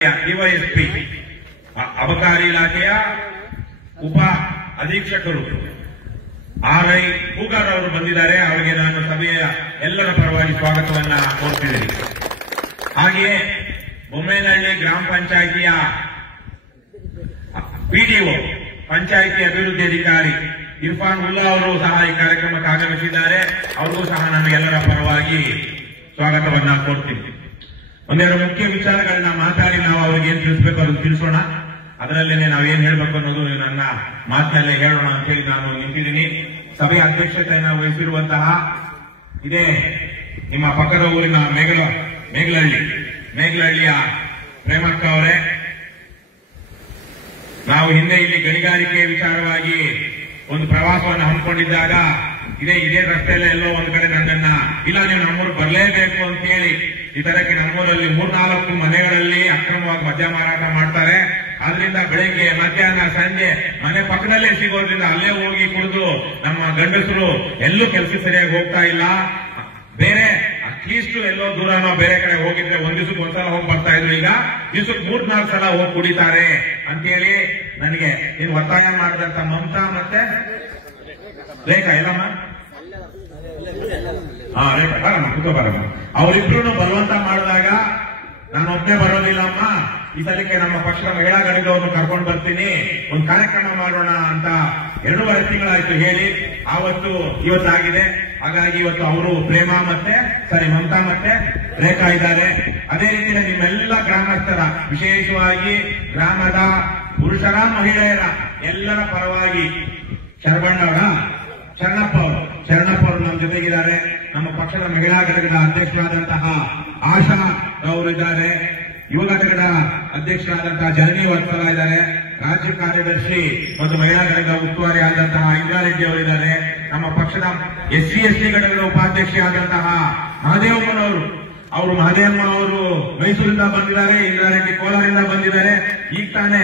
DYSP ಅಬಕಾರಿ ಇಲಾಖೆಯ ಉಪ ಅಧೀಕ್ಷಕರು ಆರ್.ಐ. ಕೂಗಾರ್ ಅವರು ಬಂದಿದ್ದಾರೆ. ಅವರಿಗೆ ನಾನು ಸಭೆಯ ಎಲ್ಲರ ಪರವಾಗಿ ಸ್ವಾಗತವನ್ನ ಕೋರ್ತಿದ್ದೀನಿ. ಹಾಗೆಯೇ ಬೊಮ್ಮೇನಹಳ್ಳಿ ಗ್ರಾಮ ಪಂಚಾಯಿತಿಯ ಪಿಡಿಒ ಪಂಚಾಯಿತಿ ಅಭಿವೃದ್ಧಿ ಅಧಿಕಾರಿ ಇರ್ಫಾನ್ ಉಲ್ಲಾ ಅವರು ಸಹ ಈ ಕಾರ್ಯಕ್ರಮಕ್ಕೆ ಆಗಮಿಸಿದ್ದಾರೆ. ಅವರಿಗೂ ಸಹ ನಾನು ಎಲ್ಲರ ಪರವಾಗಿ ಸ್ವಾಗತವನ್ನ ಕೋರ್ತೀನಿ. ಒಂದೆರಡು ಮುಖ್ಯ ವಿಚಾರಗಳನ್ನ ಮಾತಾಡಿ ನಾವು ಅವ್ರಿಗೆ ಏನ್ ತಿಳಿಸಬೇಕು ಅದನ್ನು ತಿಳಿಸೋಣ. ಅದರಲ್ಲೇನೆ ನಾವೇನ್ ಹೇಳ್ಬೇಕು ಅನ್ನೋದು ನನ್ನ ಮಾತಿನಲ್ಲೇ ಹೇಳೋಣ ಅಂತ ಹೇಳಿ ನಾನು ನಿಂತಿದ್ದೀನಿ. ಸಭೆಯ ಅಧ್ಯಕ್ಷತೆಯನ್ನು ವಹಿಸಿರುವಂತಹ ಇದೇ ನಿಮ್ಮ ಪಕ್ಕದ ಊರಿನ ಮೇಘಲಹಳ್ಳಿಯ ಪ್ರೇಮಕ್ಕ ಅವರೇ, ನಾವು ಹಿಂದೆ ಇಲ್ಲಿ ಗಣಿಗಾರಿಕೆ ವಿಚಾರವಾಗಿ ಒಂದು ಪ್ರವಾಸವನ್ನು ಹಮ್ಮಿಕೊಂಡಿದ್ದಾಗ ಇದೇ ರಸ್ತೆಯಲ್ಲೇ ಎಲ್ಲೋ ಒಂದು ಕಡೆ ನನ್ನನ್ನ ಇಲ್ಲ ನೀವು ನಮ್ಮೂರು ಬರಲೇಬೇಕು ಅಂತ ಹೇಳಿ ಈ ತರಕ್ಕೆ ನಮ್ಮೂರಲ್ಲಿ 3-4 ಮನೆಗಳಲ್ಲಿ ಅಕ್ರಮವಾಗಿ ಮದ್ಯ ಮಾರಾಟ ಮಾಡ್ತಾರೆ. ಆದ್ರಿಂದ ಬೆಳಿಗ್ಗೆ ಮಧ್ಯಾಹ್ನ ಸಂಜೆ ಮನೆ ಪಕ್ಕದಲ್ಲೇ ಸಿಗೋದ್ರಿಂದ ಅಲ್ಲೇ ಹೋಗಿ ಕುಡಿದು ನಮ್ಮ ಗಂಡಸರು ಎಲ್ಲೂ ಕೆಲಸ ಸರಿಯಾಗಿ ಹೋಗ್ತಾ ಇಲ್ಲ. ಬೇರೆ ಅಟ್ಲೀಸ್ಟ್ ಎಲ್ಲೋ ದೂರನೋ ಬೇರೆ ಕಡೆ ಹೋಗಿದ್ರೆ ಒಂದ್ ದಿವಸಕ್ಕೆ ಒಂದ್ಸಲ ಹೋಗಿ ಬರ್ತಾ ಇದ್ರು. ಈಗ ದಿವಸಕ್ಕೆ 3-4 ಸಲ ಹೋಗಿ ಕುಡಿತಾರೆ ಅಂತೇಳಿ ನನಗೆ ಇನ್ನು ಒತ್ತಾಯ ಮಾಡಿದಂತ ಮಮತಾ ಮತ್ತೆ ರೇಖಾ ಎಲ್ಲಮ್ಮ ರೇಖಾ ಬರಮ್ಮ ಕುತ್ಕೋಬಾರಮ್ಮ ಅವರಿಬ್ರು ಬಲವಂತ ಮಾಡಿದಾಗ ನಾನು ಒಬ್ಬನೇ ಬರೋದಿಲ್ಲ ಅಮ್ಮ, ಈ ಸಲಕ್ಕೆ ನಮ್ಮ ಪಕ್ಷದ ಮಹಿಳಾ ಘಟಕವನ್ನು ಕರ್ಕೊಂಡು ಬರ್ತೀನಿ, ಒಂದು ಕಾರ್ಯಕ್ರಮ ಮಾಡೋಣ ಅಂತ 2.5 ತಿಂಗಳಾಯ್ತು ಹೇಳಿ ಇವತ್ತಾಗಿದೆ. ಹಾಗಾಗಿ ಇವತ್ತು ಅವರು ಮಮತಾ ಮತ್ತೆ ರೇಖಾ ಇದ್ದಾರೆ. ಅದೇ ರೀತಿ ನಿಮ್ಮೆಲ್ಲ ಗ್ರಾಮಸ್ಥರ ವಿಶೇಷವಾಗಿ ಗ್ರಾಮದ ಪುರುಷರ ಮಹಿಳೆಯರ ಎಲ್ಲರ ಪರವಾಗಿ ಶರಣಪ್ಪ ಅವರು ನಮ್ಮ ಜೊತೆಗಿದ್ದಾರೆ. ನಮ್ಮ ಪಕ್ಷದ ಮಹಿಳಾ ಘಟಕದ ಅಧ್ಯಕ್ಷರಾದಂತಹ ಆಶಾ ಅವರು ಇದ್ದಾರೆ, ಯುವ ಘಟಕದ ಅಧ್ಯಕ್ಷರಾದಂತಹ ಜನನಿ ವತ್ಸಲ ಇದ್ದಾರೆ, ರಾಜ್ಯ ಕಾರ್ಯದರ್ಶಿ ಮತ್ತು ಮಹಿಳಾ ಘಟಕದ ಉಸ್ತುವಾರಿ ಆದಂತಹ ಇಂದ್ರಾರೆಡ್ಡಿ ಅವರಿದ್ದಾರೆ, ನಮ್ಮ ಪಕ್ಷದ SC/ST ಘಟಕದ ಉಪಾಧ್ಯಕ್ಷರಾದಂತಹ ಮಹದೇವಮ್ಮ ಅವರು ಮೈಸೂರಿಂದ ಬಂದಿದ್ದಾರೆ, ಇಂದ್ರಾರೆಡ್ಡಿ ಕೋಲಾರಿಂದ ಬಂದಿದ್ದಾರೆ. ಈಗ ತಾನೇ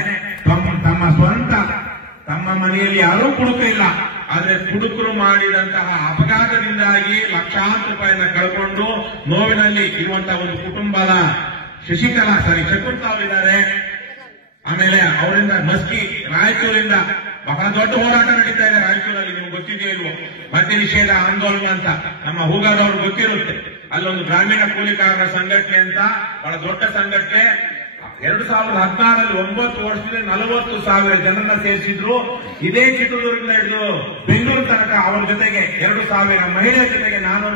ತಮ್ಮ ಮನೆಯಲ್ಲಿ ಯಾರೂ ಕುಡುಕು ಇಲ್ಲ, ಆದ್ರೆ ಕುಡುಕರು ಮಾಡಿದಂತಹ ಅಪಘಾತದಿಂದಾಗಿ ಲಕ್ಷಾಂತರ ರೂಪಾಯಿನ ಕಳ್ಕೊಂಡು ನೋವಿನಲ್ಲಿ ಇರುವಂತಹ ಒಂದು ಕುಟುಂಬದ ಶಕುಂತಲಾ ಅವರಿದ್ದಾರೆ. ಆಮೇಲೆ ಅವರಿಂದ ರಾಯಚೂರಿಂದ ಬಹಳ ದೊಡ್ಡ ಹೋರಾಟ ನಡೀತಾ ಇದೆ ರಾಯಚೂರಲ್ಲಿ, ನಿಮ್ಗೆ ಗೊತ್ತಿದೆಯೋ ಇಲ್ವೋ, ಮದ್ಯ ನಿಷೇಧ ಆಂದೋಲನ ಅಂತ ನಮ್ಮ ಹೂಗಾದವ್ರು ಗೊತ್ತಿರುತ್ತೆ. ಅಲ್ಲೊಂದು ಗ್ರಾಮೀಣ ಕೂಲಿಕಾರರ ಸಂಘಟನೆ ಅಂತ ಬಹಳ ದೊಡ್ಡ ಸಂಘಟನೆ 2016ರಲ್ಲಿ 9 ವರ್ಷದಲ್ಲಿ 40,000 ಜನರನ್ನ ಸೇರಿಸಿದ್ರು. ಇದೇ ಚಿತ್ರದುರ್ಗದಿಂದ ಹಿಡಿದು ಬೆಂಗಳೂರು ತನಕ ಅವರ ಜೊತೆಗೆ 2,000 ಮಹಿಳೆಯರ ಜೊತೆಗೆ ನಾನು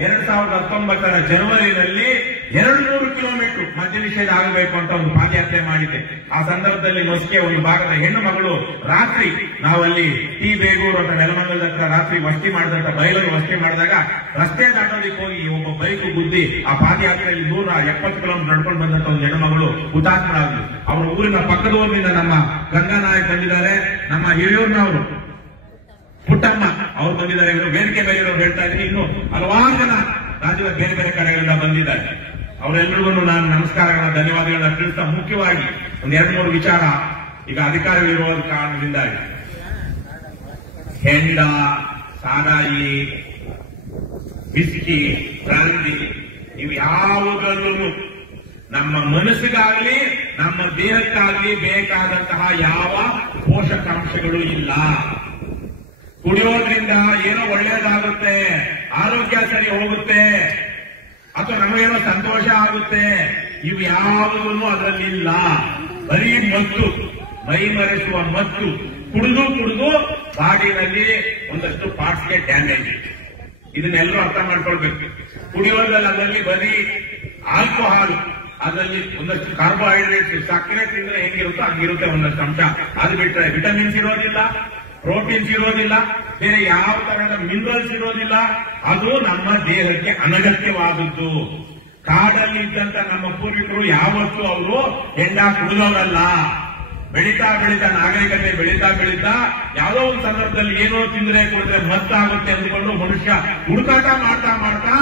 2019ರ ಜನವರಿಯಲ್ಲಿ 200 ಕಿಲೋಮೀಟರ್ ಮದ್ಯ ನಿಷೇಧ ಆಗಬೇಕು ಅಂತ ಒಂದು ಪಾದಯಾತ್ರೆ ಮಾಡಿದ್ದೆ. ಆ ಸಂದರ್ಭದಲ್ಲಿ ನೊಸ್ಕೆ ಒಂದು ಭಾಗದ ಹೆಣ್ಣು ಮಗಳು ರಾತ್ರಿ ನಾವಲ್ಲಿ ಬೇಗೂರು ಅಂತ ನೆಲಮಂಗಲದ ಹತ್ರ ರಾತ್ರಿ ಬಯಲನ್ನು ವಸ್ತಿ ಮಾಡಿದಾಗ ರಸ್ತೆ ದಾಟೋದಕ್ಕೆ ಹೋಗಿ ಒಬ್ಬ ಬೈಕ್ ಗುದ್ದಿ ಆ ಪಾದಯಾತ್ರೆಯಲ್ಲಿ 170 ಕಿಲೋಮೀಟರ್ ನಡ್ಕೊಂಡು ಬಂದಂತ ಒಂದು ಹೆಣ್ಣು ಮಗಳು ಹುತಾತ್ಮರಾದ್ರು. ಅವರ ಊರಿನ ಪಕ್ಕದ ಊರಿನಿಂದ ನಮ್ಮ ಗಂಗಾನಾಯಕ್ ಬಂದಿದ್ದಾರೆ, ನಮ್ಮ ಹಿರಿಯೂರಿನವರು ಪುಟ್ಟಮ್ಮ ಅವರು ಬಂದಿದ್ದಾರೆ. ಇವರು ವೇದಿಕೆ ಮೇಲೆ ಹೇಳ್ತಾ ಇದ್ದೀನಿ, ಇನ್ನು ಹಲವಾರು ಜನ ರಾಜ್ಯದ ಬೇರೆ ಬೇರೆ ಕಡೆಗಳಿಂದ ಬಂದಿದ್ದಾರೆ. ಅವರೆಲ್ಲರಿಗೂ ನಾನು ನಮಸ್ಕಾರಗಳನ್ನ ಧನ್ಯವಾದಗಳನ್ನ ತಿಳಿಸ್ತಾ, ಮುಖ್ಯವಾಗಿ ಒಂದು 2-3 ವಿಚಾರ ಈಗ ಅಧಿಕಾರವಿರುವ ಕಾರಣದಿಂದಾಗಿ ಹೆಂಡ, ಸಾರಾಯಿ, ಬಿಸ್ಕಿ, ಬ್ರಾಂದಿ ಇವು ಯಾವುದರಲ್ಲೂ ನಮ್ಮ ಮನಸ್ಸಿಗಾಗ್ಲಿ ನಮ್ಮ ದೇಹಕ್ಕಾಗ್ಲಿ ಬೇಕಾದಂತಹ ಯಾವ ಪೋಷಕಾಂಶಗಳು ಇಲ್ಲ. ಕುಡಿಯೋದ್ರಿಂದ ಏನೋ ಒಳ್ಳೇದಾಗುತ್ತೆ, ಆರೋಗ್ಯ ಸರಿ ಹೋಗುತ್ತೆ, ಅಥವಾ ನಮಗೇನೋ ಸಂತೋಷ ಆಗುತ್ತೆ, ಇವು ಯಾವುದೂ ಅದರಲ್ಲಿಲ್ಲ. ಬರೀ ಮೈ ಮರೆಸುವ ಮತ್ತು ಕುಡಿದು ಬಾಡಿನಲ್ಲಿ ಒಂದಷ್ಟು ಪಾರ್ಟ್ಸ್ಗೆ ಡ್ಯಾಮೇಜ್. ಇದನ್ನೆಲ್ಲರೂ ಅರ್ಥ ಮಾಡ್ಕೊಳ್ಬೇಕು. ಕುಡಿಯೋದ್ರಲ್ಲಿ ಅದರಲ್ಲಿ ಬರೀ ಆಲ್ಕೋಹಾಲ್, ಅದರಲ್ಲಿ ಒಂದಷ್ಟು ಕಾರ್ಬೋಹೈಡ್ರೇಟ್ಸ್, ಸಕ್ಕರೆ ತಿಂದ್ರೆ ಹೆಂಗಿರುತ್ತೋ ಹಂಗಿರುತ್ತೆ ಒಂದಷ್ಟು ಅಂಶ. ಅದು ಬಿಟ್ಟರೆ ವಿಟಮಿನ್ಸ್ ಇರೋದಿಲ್ಲ, ಪ್ರೋಟೀನ್ಸ್ ಇರೋದಿಲ್ಲ, ಬೇರೆ ಯಾವ ತರಹದ ಮಿನರಲ್ಸ್ ಇರೋದಿಲ್ಲ. ಅದು ನಮ್ಮ ದೇಹಕ್ಕೆ ಅನಗತ್ಯವಾದದ್ದು. ಕಾಡಲ್ಲಿ ಇದ್ದಂತ ನಮ್ಮ ಪೂರ್ವಿಕರು ಯಾವತ್ತೂ ಅವರು ಹೆಂಡ ಕುಡಿದವರಲ್ಲ. ಬೆಳೀತಾ ನಾಗರಿಕತೆ ಬೆಳೀತಾ ಯಾವುದೋ ಒಂದು ಸಂದರ್ಭದಲ್ಲಿ ಏನೋ ತಿಂದ್ರೆ ಕುಡಿದ್ರೆ ಮತ್ತಾಗುತ್ತೆ ಅಂದ್ಕೊಂಡು ಮನುಷ್ಯ ಹುಡುಕಾಟ ಮಾಡ್ತಾ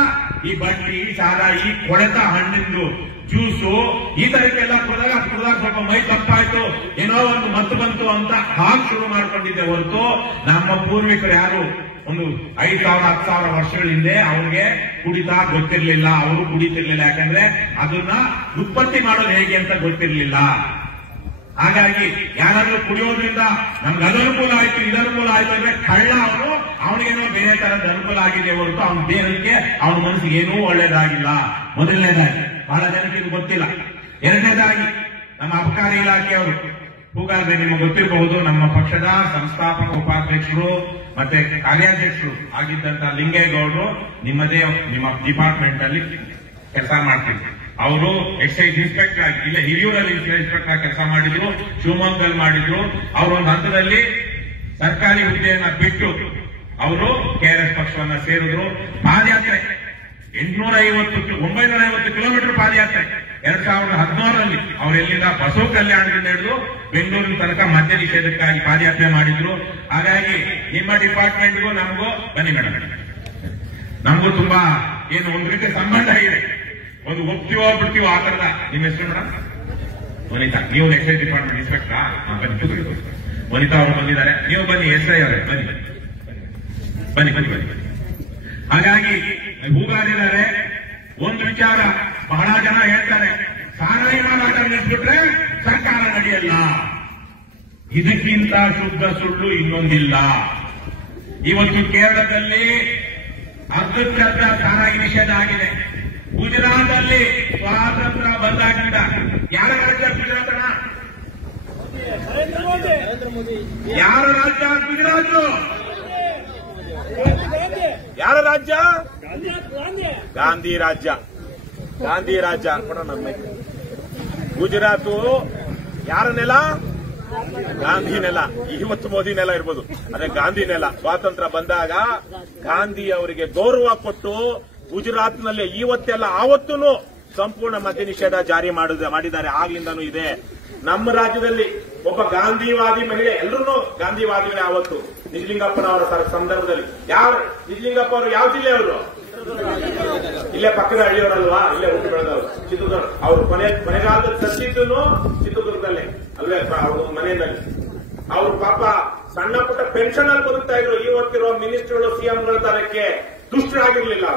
ಈ ಬಡ್ಡಿ, ಸಾರಾಯಿ, ಕೊಳೆತ ಹಣ್ಣಿಂದು ಜ್ಯೂಸು ಈ ತರಕ್ಕೆಲ್ಲ ಕುಡಿದಾಗ ಸ್ವಲ್ಪ ಮೈ ತಪ್ಪಾಯ್ತು, ಏನೋ ಒಂದು ಮತ್ತು ಬಂತು ಅಂತ ಹಾಗೆ ಶುರು ಮಾಡ್ಕೊಂಡಿದ್ದೆ ಹೊರತು ನಮ್ಮ ಪೂರ್ವಿಕರು ಯಾರು ಒಂದು 5,000 10,000 ವರ್ಷಗಳ ಹಿಂದೆ ಅವ್ರಿಗೆ ಕುಡಿತ ಗೊತ್ತಿರ್ಲಿಲ್ಲ, ಅವರು ಕುಡಿತಿರ್ಲಿಲ್ಲ. ಯಾಕಂದ್ರೆ ಅದನ್ನ ಉತ್ಪತ್ತಿ ಮಾಡೋದು ಹೇಗೆ ಅಂತ ಗೊತ್ತಿರ್ಲಿಲ್ಲ. ಹಾಗಾಗಿ ಯಾರಾದ್ರೂ ಕುಡಿಯೋದ್ರಿಂದ ನಮ್ಗೆ ಅದನುಕೂಲ ಆಯ್ತು ಇದನುಕೂಲ ಆಯ್ತು ಅಂದ್ರೆ ಕಳ್ಳ ಅವನಿಗೇನೋ ಬೇರೆ ತರದ ಅನುಕೂಲ ಆಗಿದೆ ಹೊರತು ಅವನ ದೇಹಕ್ಕೆ ಅವನ ಮನಸ್ಸಿಗೆ ಏನೂ ಒಳ್ಳೇದಾಗಿಲ್ಲ. ಮೊದಲನೇದಾಗಿ ಬಹಳ ಜನಕ್ಕೆ ಇದು ಗೊತ್ತಿಲ್ಲ. ಎರಡನೇದಾಗಿ ನಮ್ಮ ಅಬಕಾರಿ ಇಲಾಖೆಯವರು ಹೂಗಾದ್ರೆ ನಿಮಗೆ ಗೊತ್ತಿರಬಹುದು, ನಮ್ಮ ಪಕ್ಷದ ಸಂಸ್ಥಾಪಕ ಉಪಾಧ್ಯಕ್ಷರು ಮತ್ತೆ ಕಾರ್ಯಾಧ್ಯಕ್ಷರು ಆಗಿದ್ದಂತ ಲಿಂಗೇಗೌಡರು ನಿಮ್ಮ ಡಿಪಾರ್ಟ್ಮೆಂಟ್ ಅಲ್ಲಿ ಕೆಲಸ ಮಾಡ್ತಿದ್ರು. ಅವರು ಎಕ್ಸೈಸ್ ಇನ್ಸ್ಪೆಕ್ಟರ್ ಆಗಿ ಇಲ್ಲ ಹಿರಿಯೂರಲ್ಲಿ ಇನ್ಸ್ಪೆಕ್ಟರ್ ಆಗಿ ಕೆಲಸ ಮಾಡಿದ್ರು, ಶಿವಮೊಗ್ಗದಲ್ಲಿ ಮಾಡಿದ್ರು. ಅವರು ಒಂದು ಹಂತದಲ್ಲಿ ಸರ್ಕಾರಿ ಹುದ್ದೆಯನ್ನ ಬಿಟ್ಟು ಅವರು ಕೆಆರ್ಎಸ್ ಪಕ್ಷವನ್ನ ಸೇರಿದ್ರು. ಪಾದಯಾತ್ರೆ 950 ಕಿಲೋಮೀಟರ್ ಪಾದಯಾತ್ರೆ 2016ರಲ್ಲಿ ಅವರೆಲ್ಲಿಂದ ಬಸವ ಕಲ್ಯಾಣದಿಂದ ಹಿಡಿದು ಬೆಂಗಳೂರಿನ ತನಕ ಮದ್ಯ ನಿಷೇಧಕ್ಕಾಗಿ ಪಾದಯಾತ್ರೆ ಮಾಡಿದ್ರು. ಹಾಗಾಗಿ ನಿಮ್ಮ ಡಿಪಾರ್ಟ್ಮೆಂಟ್ಗೂ ನಮಗೂ ಬನ್ನಿ ಮೇಡಮ್, ನಮಗೂ ತುಂಬಾ ಏನು ಒಂದು ರೀತಿ ಸಂಬಂಧ ಇದೆ. ಒಂದು ಒಪ್ತೀವೋ ಬಿಡ್ತೀವೋ ಆ ತರದ. ನಿಮ್ಮ ಹೆಸರು ಮೇಡಮ್? ವನಿತಾ. ನೀವು ಎಕ್ಸೈಸ್ ಡಿಪಾರ್ಟ್ಮೆಂಟ್ ಇನ್ಸ್ಪೆಕ್ಟರಾ? ಬನ್ನಿ. ವನಿತಾ ಅವರು ಬಂದಿದ್ದಾರೆ, ನೀವು ಬನ್ನಿ. ಎಸ್ಐ ಅವರೇ ಬನ್ನಿ ಬನ್ನಿ ಬನ್ನಿ ಬನ್ನಿ ಬನ್ನಿ. ಹಾಗಾಗಿ ಹೂಗಾರಿದ್ದಾರೆ. ಒಂದು ವಿಚಾರ ಬಹಳ ಜನ ಹೇಳ್ತಾರೆ, ಸಾರಾಯಿ ಮಾರಾಟ ನಿಲ್ಲಿಸ್ಬಿಟ್ರೆ ಸರ್ಕಾರ ನಡೆಯಲ್ಲ. ಇದಕ್ಕಿಂತ ಶುದ್ಧ ಸುಳ್ಳು ಇನ್ನೊಂದಿಲ್ಲ. ಇವತ್ತು ಕೇರಳದಲ್ಲಿ ಅರ್ಧಕ್ಕರ್ಧ ಸಾರಾಯಿ ನಿಷೇಧ ಆಗಿದೆ. ಗುಜರಾತಲ್ಲಿ ಸ್ವಾತಂತ್ರ್ಯ ಬಂದಾಗಿಂದ ಯಾರ ರಾಜ್ಯ ಗುಜರಾತನ? ಯಾರ ರಾಜ್ಯ ಗುಜರಾತ್? ಯಾರ ರಾಜ್ಯ? ಗಾಂಧಿ ರಾಜ್ಯ. ಗಾಂಧಿ ರಾಜ್ಯ ಅನ್ಕೊಂಡ ನಮ್ಮ ಗುಜರಾತು ಯಾರ ನೆಲ? ಗಾಂಧಿ ನೆಲ. ಇವತ್ತು ಮೋದಿ ನೆಲ ಇರ್ಬೋದು, ಅದೇ ಗಾಂಧಿ ನೆಲ. ಸ್ವಾತಂತ್ರ್ಯ ಬಂದಾಗ ಗಾಂಧಿ ಅವರಿಗೆ ಗೌರವ ಕೊಟ್ಟು ಗುಜರಾತ್ನಲ್ಲಿ ಇವತ್ತೆಲ್ಲ ಆವತ್ತೂ ಸಂಪೂರ್ಣ ಮದ್ಯ ನಿಷೇಧ ಜಾರಿ ಮಾಡಿದ್ದಾರೆ. ಆಗ್ಲಿಂದಾನು ಇದೆ. ನಮ್ಮ ರಾಜ್ಯದಲ್ಲಿ ಒಬ್ಬ ಗಾಂಧಿವಾದಿ ಮಹಿಳೆ, ಎಲ್ಲರೂ ಗಾಂಧಿವಾದಿಗಳೇ. ಆವತ್ತು ನಿಜಲಿಂಗಪ್ಪನವರ ಸಂದರ್ಭದಲ್ಲಿ ಯಾರು ನಿಜಲಿಂಗಪ್ಪ ಅವರು ಯಾವ ಜಿಲ್ಲೆ ಅವರು? ಇಲ್ಲೇ ಪಕ್ಕದ ಹಳ್ಳಿಯವರಲ್ವಾ, ಇಲ್ಲೇ ಹುಟ್ಟು ಬೆಳೆದವರು, ಚಿತ್ರದುರ್ಗ. ಅವರು ಕೊನೆಗಾಲದಲ್ಲಿ ಸತ್ತಿದ್ದು ಚಿತ್ರದುರ್ಗದಲ್ಲೇ ಅಲ್ಲೇ ಅವ್ರ ಮನೆಯಲ್ಲಿ. ಅವರು ಪಾಪ ಸಣ್ಣ ಪುಟ್ಟ ಪೆನ್ಷನ್ ಅಲ್ಲಿ ಬದುಕ್ತಾ ಇದ್ರು. ಇವತ್ತಿರೋ ಮಿನಿಸ್ಟರ್ಗಳು ಸಿಎಂಗಳ ತರಕ್ಕೆ ದುಷ್ಟರಾಗಿರ್ಲಿಲ್ಲ.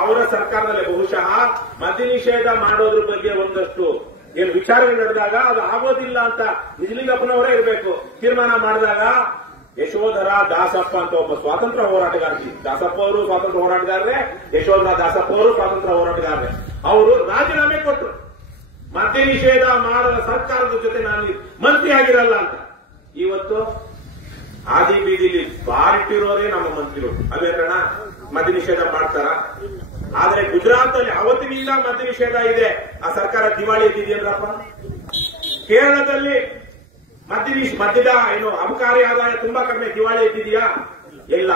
ಅವರ ಸರ್ಕಾರದಲ್ಲಿ ಬಹುಶಃ ಮದ್ಯ ನಿಷೇಧ ಮಾಡೋದ್ರ ಬಗ್ಗೆ ಒಂದಷ್ಟು ಏನು ವಿಚಾರಗಳು ನಡೆದಾಗ ಅದು ಆಗೋದಿಲ್ಲ ಅಂತ ನಿಜಲಿಂಗಪ್ಪನವರೇ ಇರಬೇಕು ತೀರ್ಮಾನ ಮಾಡಿದಾಗ ಯಶೋಧರ ದಾಸಪ್ಪ ಅಂತ ಒಬ್ಬ ಸ್ವಾತಂತ್ರ್ಯ ಹೋರಾಟಗಾರ್ತಿ. ದಾಸಪ್ಪ ಅವರು ಸ್ವಾತಂತ್ರ್ಯ ಹೋರಾಟಗಾರರೇ, ಯಶೋಧರ ದಾಸಪ್ಪ ಅವರು ಸ್ವಾತಂತ್ರ್ಯ ಹೋರಾಟಗಾರರೇ. ಅವರು ರಾಜೀನಾಮೆ ಕೊಟ್ಟರು, ಮದ್ಯ ನಿಷೇಧ ಮಾಡದ ಸರ್ಕಾರದ ಜೊತೆ ನಾನು ಮಂತ್ರಿ ಆಗಿರಲ್ಲ ಅಂತ. ಇವತ್ತು ಆದಿ ಬೀದಿಲಿ ಬಾರಿಟ್ಟಿರೋರೇ ನಮ್ಮ ಮಂತ್ರಿಗಳು. ಅದೇ ಕಾರಣ ಮದ್ಯ ನಿಷೇಧ ಮಾಡ್ತಾರ. ಆದ್ರೆ ಗುಜರಾತ್ ಅಲ್ಲಿ ಅವತ್ತಿನಿಂದ ಮದ್ಯ ನಿಷೇಧ ಇದೆ. ಆ ಸರ್ಕಾರ ದಿವಾಳಿ ಎದ್ದಿದೆಯಲ್ಲಪ್ಪ. ಕೇರಳದಲ್ಲಿ ಮದ್ಯದ ಏನು ಅಬಕಾರಿ ಆದಾಯ ತುಂಬಾ ಕಡಿಮೆ, ದಿವಾಳಿ ಎದ್ದಿದೆಯಾ? ಇಲ್ಲ.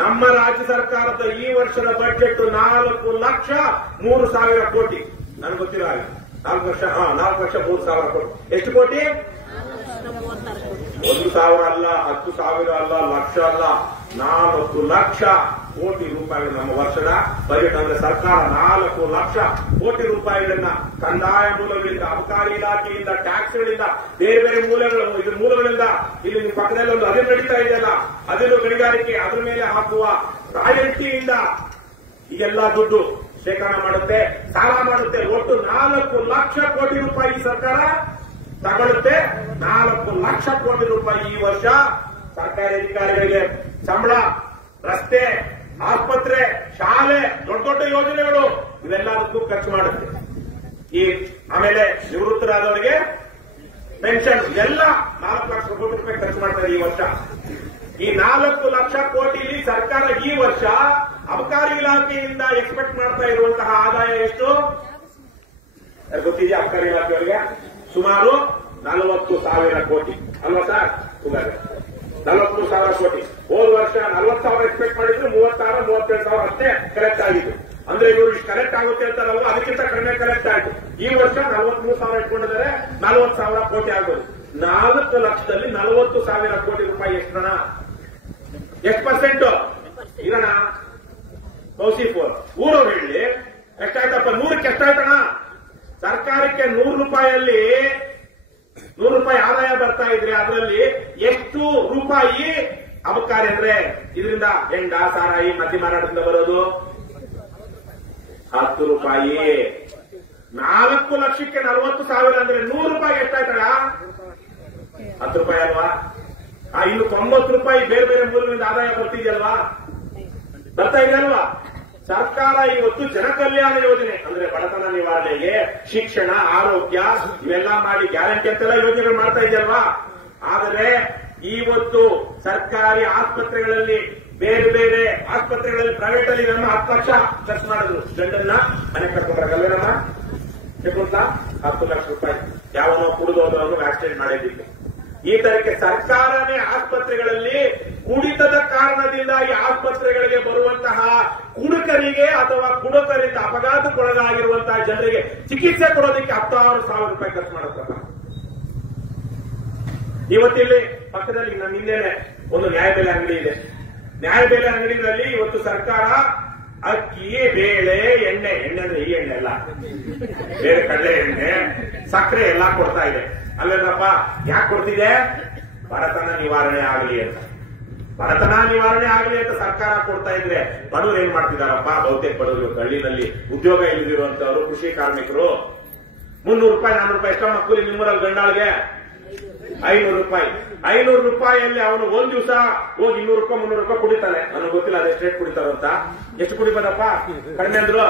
ನಮ್ಮ ರಾಜ್ಯ ಸರ್ಕಾರದ ಈ ವರ್ಷದ ಬಜೆಟ್ 4,03,000 ಕೋಟಿ. ನನಗೆ ಗೊತ್ತಿರೋ ಹಾಗೆ 4,03,000 ಕೋಟಿ. ಎಷ್ಟು ಕೋಟಿ? 1,000 ಅಲ್ಲ, 10,000 ಅಲ್ಲ, ಲಕ್ಷ ಅಲ್ಲ, 4 ಲಕ್ಷ ಕೋಟಿ ರೂಪಾಯಿಗಳು ನಮ್ಮ ವರ್ಷದ ಬಜೆಟ್. ಅಂದ್ರೆ ಸರ್ಕಾರ 4 ಲಕ್ಷ ಕೋಟಿ ರೂಪಾಯಿಗಳನ್ನ ಕಂದಾಯ ಮೂಲಗಳಿಂದ, ಅಬಕಾರಿ ಇಲಾಖೆಯಿಂದ, ಟ್ಯಾಕ್ಸ್ಗಳಿಂದ, ಬೇರೆ ಬೇರೆ ಮೂಲಗಳಿಂದ ಇಲ್ಲಿ ನಿಮ್ಮ ಪಕ್ಕದಲ್ಲಿ ಒಂದು ಅದಿರು ನಡೀತಾ ಇದೆಯಲ್ಲ, ಅದಿರು ಗಣಿಗಾರಿಕೆ, ಅದ್ರ ಮೇಲೆ ಹಾಕುವ ರಾಯಲ್ಟಿಯಿಂದ ಈ ಎಲ್ಲಾ ದುಡ್ಡು ಶೇಖರಣೆ ಮಾಡುತ್ತೆ, ಸಾಲ ಮಾಡುತ್ತೆ. ಒಟ್ಟು 4 ಲಕ್ಷ ಕೋಟಿ ರೂಪಾಯಿ ಈ ಸರ್ಕಾರ ತಗೊಳುತ್ತೆ. 4 ಲಕ್ಷ ಕೋಟಿ ರೂಪಾಯಿ ಈ ವರ್ಷ ಸರ್ಕಾರಿ ಅಧಿಕಾರಿಗಳಿಗೆ ಸಂಬಳ, ರಸ್ತೆ, ಆಸ್ಪತ್ರೆ, ಶಾಲೆ, ದೊಡ್ಡ ದೊಡ್ಡ ಯೋಜನೆಗಳು ಇವೆಲ್ಲದಕ್ಕೂ ಖರ್ಚು ಮಾಡುತ್ತೆ. ಆಮೇಲೆ ನಿವೃತ್ತರಾದವರಿಗೆ ಪೆನ್ಷನ್ ಎಲ್ಲ 4 ಲಕ್ಷ ಕೋಟಿ ರೂಪಾಯಿ ಖರ್ಚು ಮಾಡ್ತಾರೆ ಈ ವರ್ಷ. ಈ 4 ಲಕ್ಷ ಕೋಟಿಲಿ ಸರ್ಕಾರ ಈ ವರ್ಷ ಅಬಕಾರಿ ಇಲಾಖೆಯಿಂದ ಎಕ್ಸ್ಪೆಕ್ಟ್ ಮಾಡ್ತಾ ಇರುವಂತಹ ಆದಾಯ ಎಷ್ಟು ಗೊತ್ತಿದೆಯಾ? ಅಬಕಾರಿ ಇಲಾಖೆಯವರಿಗೆ ಸುಮಾರು 40,000 ಕೋಟಿ ಅಲ್ವಾ ಸರ್? 40,000 ಕೋಟಿ. ಹೋದ ವರ್ಷ 40,000 ಎಕ್ಸ್ಪೆಕ್ಟ್ ಮಾಡಿದ್ರು, 36,000-37,000 ಅಷ್ಟೇ ಕಲೆಕ್ಟ್ ಆಗಿತ್ತು. ಅಂದ್ರೆ ಇವರು ಇಷ್ಟು ಕಲೆಕ್ಟ್ ಆಗುತ್ತೆ ಅಂತಾರಲ್ಲ, ಅದಕ್ಕಿಂತ ಕಡಿಮೆ ಕಲೆಕ್ಟ್ ಆಯ್ತು. ಈ ವರ್ಷ 43,000 ಇಟ್ಕೊಂಡಿದ್ದಾರೆ, 40,000 ಕೋಟಿ ಆಗ್ಬೋದು. 4 ಲಕ್ಷದಲ್ಲಿ 40,000 ಕೋಟಿ ರೂಪಾಯಿ ಎಷ್ಟು ಹಣ? ಎಷ್ಟು ಪರ್ಸೆಂಟ್ ಇರೋಣ? ಕೌಸಿಫೋರ್ ಊರವ್ರು ಹೇಳಿ ಎಷ್ಟಾಯ್ತಪ್ಪ? 100ಕ್ಕೆ ಎಷ್ಟಾಯ್ತಣ? ಸರ್ಕಾರಕ್ಕೆ 100 ರೂಪಾಯಲ್ಲಿ 100 ರೂಪಾಯಿ ಆದಾಯ ಬರ್ತಾ ಇದ್ರೆ ಅದರಲ್ಲಿ ಎಷ್ಟು ರೂಪಾಯಿ ಅಬಕಾರಿ ಅಂದ್ರೆ ಇದರಿಂದ ಹೆಂಡ ಸಾರಾಯಿ ಮದ್ಯ ಮಾರಾಟದಿಂದ ಬರೋದು 10 ರೂಪಾಯಿ. 4 ಲಕ್ಷಕ್ಕೆ 40,000 ಅಂದ್ರೆ 100 ರೂಪಾಯಿ ಎಷ್ಟಾಯ್ತಳ? 10 ರೂಪಾಯಿ ಅಲ್ವಾ? ಇನ್ನು 90 ರೂಪಾಯಿ ಬೇರೆ ಬೇರೆ ಮೂಲಗಳಿಂದ ಆದಾಯ ಬರ್ತಿದೆಯಲ್ವಾ? ಬರ್ತಾ ಇದೆಯಲ್ವಾ? ಸರ್ಕಾರ ಇವತ್ತು ಜನಕಲ್ಯಾಣ ಯೋಜನೆ ಅಂದ್ರೆ ಬಡತನ ನಿವಾರಣೆಗೆ ಶಿಕ್ಷಣ, ಆರೋಗ್ಯ ಇವೆಲ್ಲ ಮಾಡಿ ಗ್ಯಾರಂಟಿ ಅಂತೆಲ್ಲ ಯೋಜನೆಗಳು ಮಾಡ್ತಾ ಇದೆಯಲ್ವಾ? ಆದರೆ ಇವತ್ತು ಸರ್ಕಾರಿ ಆಸ್ಪತ್ರೆಗಳಲ್ಲಿ ಬೇರೆ ಬೇರೆ ಆಸ್ಪತ್ರೆಗಳಲ್ಲಿ ಪ್ರೈವೇಟ್ ಅಲ್ಲಿ 10 ಲಕ್ಷ ಖರ್ಚು ಮಾಡಿದ್ರು. ಗಂಡನ್ನ ಮನೆ ಕರ್ಕೊಂಡ್ರಾಗಲ್ವೇನಮ್ಮ? 10 ಲಕ್ಷ ರೂಪಾಯಿ ಯಾವನೋ ಕುಡಿದೋದವನು ಆಕ್ಸಿಡೆಂಟ್ ಮಾಡಿದ್ದೀವಿ. ಈ ತರಕ್ಕೆ ಸರ್ಕಾರನೇ ಆಸ್ಪತ್ರೆಗಳಲ್ಲಿ ಕುಡಿತದ ಕಾರಣದಿಂದಾಗಿ ಆಸ್ಪತ್ರೆಗಳಿಗೆ ಬರುವಂತಹ ಕುಡುಕರಿಗೆ ಅಥವಾ ಕುಡುಕರಿಂದ ಅಪಘಾತಕ್ಕೊಳಗಾಗಿರುವಂತಹ ಜನರಿಗೆ ಚಿಕಿತ್ಸೆ ಕೊಡೋದಕ್ಕೆ 16,000 ರೂಪಾಯಿ ಖರ್ಚು ಮಾಡುತ್ತಲ್ಲ. ಇವತ್ತಿಲ್ಲಿ ಪಕ್ಕದಲ್ಲಿ ನಮ್ಮ ಹಿಂದೆನೆ ಒಂದು ನ್ಯಾಯಬೆಲೆ ಅಂಗಡಿ ಇದೆ. ನ್ಯಾಯಬೆಲೆ ಅಂಗಡಿಗಳಲ್ಲಿ ಇವತ್ತು ಸರ್ಕಾರ ಅಕ್ಕಿ, ಬೇಳೆ, ಎಣ್ಣೆ ಅಂದ್ರೆ ಈ ಎಣ್ಣೆ ಅಲ್ಲ, ಬೇರೆ ಕಡಲೆ ಎಣ್ಣೆ, ಸಕ್ಕರೆ ಎಲ್ಲಾ ಕೊಡ್ತಾ ಇದೆ. ಅಲ್ಲೇನಪ್ಪ ಯಾಕೆ ಕೊಡ್ತಿದೆ? ಬಡತನ ನಿವಾರಣೆ ಆಗಲಿ ಅಂತ. ಬಡತನ ನಿವಾರಣೆ ಆಗಲಿ ಅಂತ ಸರ್ಕಾರ ಕೊಡ್ತಾ ಇದ್ರೆ ಬಡವರು ಏನ್ ಮಾಡ್ತಿದಾರಪ್ಪ? ಬಹುತೇಕ ಬಡವರು ಹಳ್ಳಿನಲ್ಲಿ ಉದ್ಯೋಗ ಇಲ್ಲದಿರುವಂತವರು, ಕೃಷಿ ಕಾರ್ಮಿಕರು 300 ರೂಪಾಯಿ 400 ರೂಪಾಯಿ ಎಷ್ಟ ಮಕ್ಕಳು ನಿಮ್ಮೂರಲ್ಲಿ ಗಂಡಾಳಿಗೆ 500 ರೂಪಾಯಿ. 500 ರೂಪಾಯಿಯಲ್ಲಿ ಅವನು ಒಂದ್ ದಿವಸ ಹೋಗಿ 200 ರೂಪಾಯಿ 300 ರೂಪಾಯಿ ಕುಡಿತಾನೆ. ನನಗೆ ಗೊತ್ತಿಲ್ಲ ಅದು ಎಷ್ಟು ರೇಟ್ ಕುಡಿತಾರಂತ. ಎಷ್ಟು ಕುಡಿಬೋದಪ್ಪ? ಕಡಿಮೆ ಅಂದ್ರು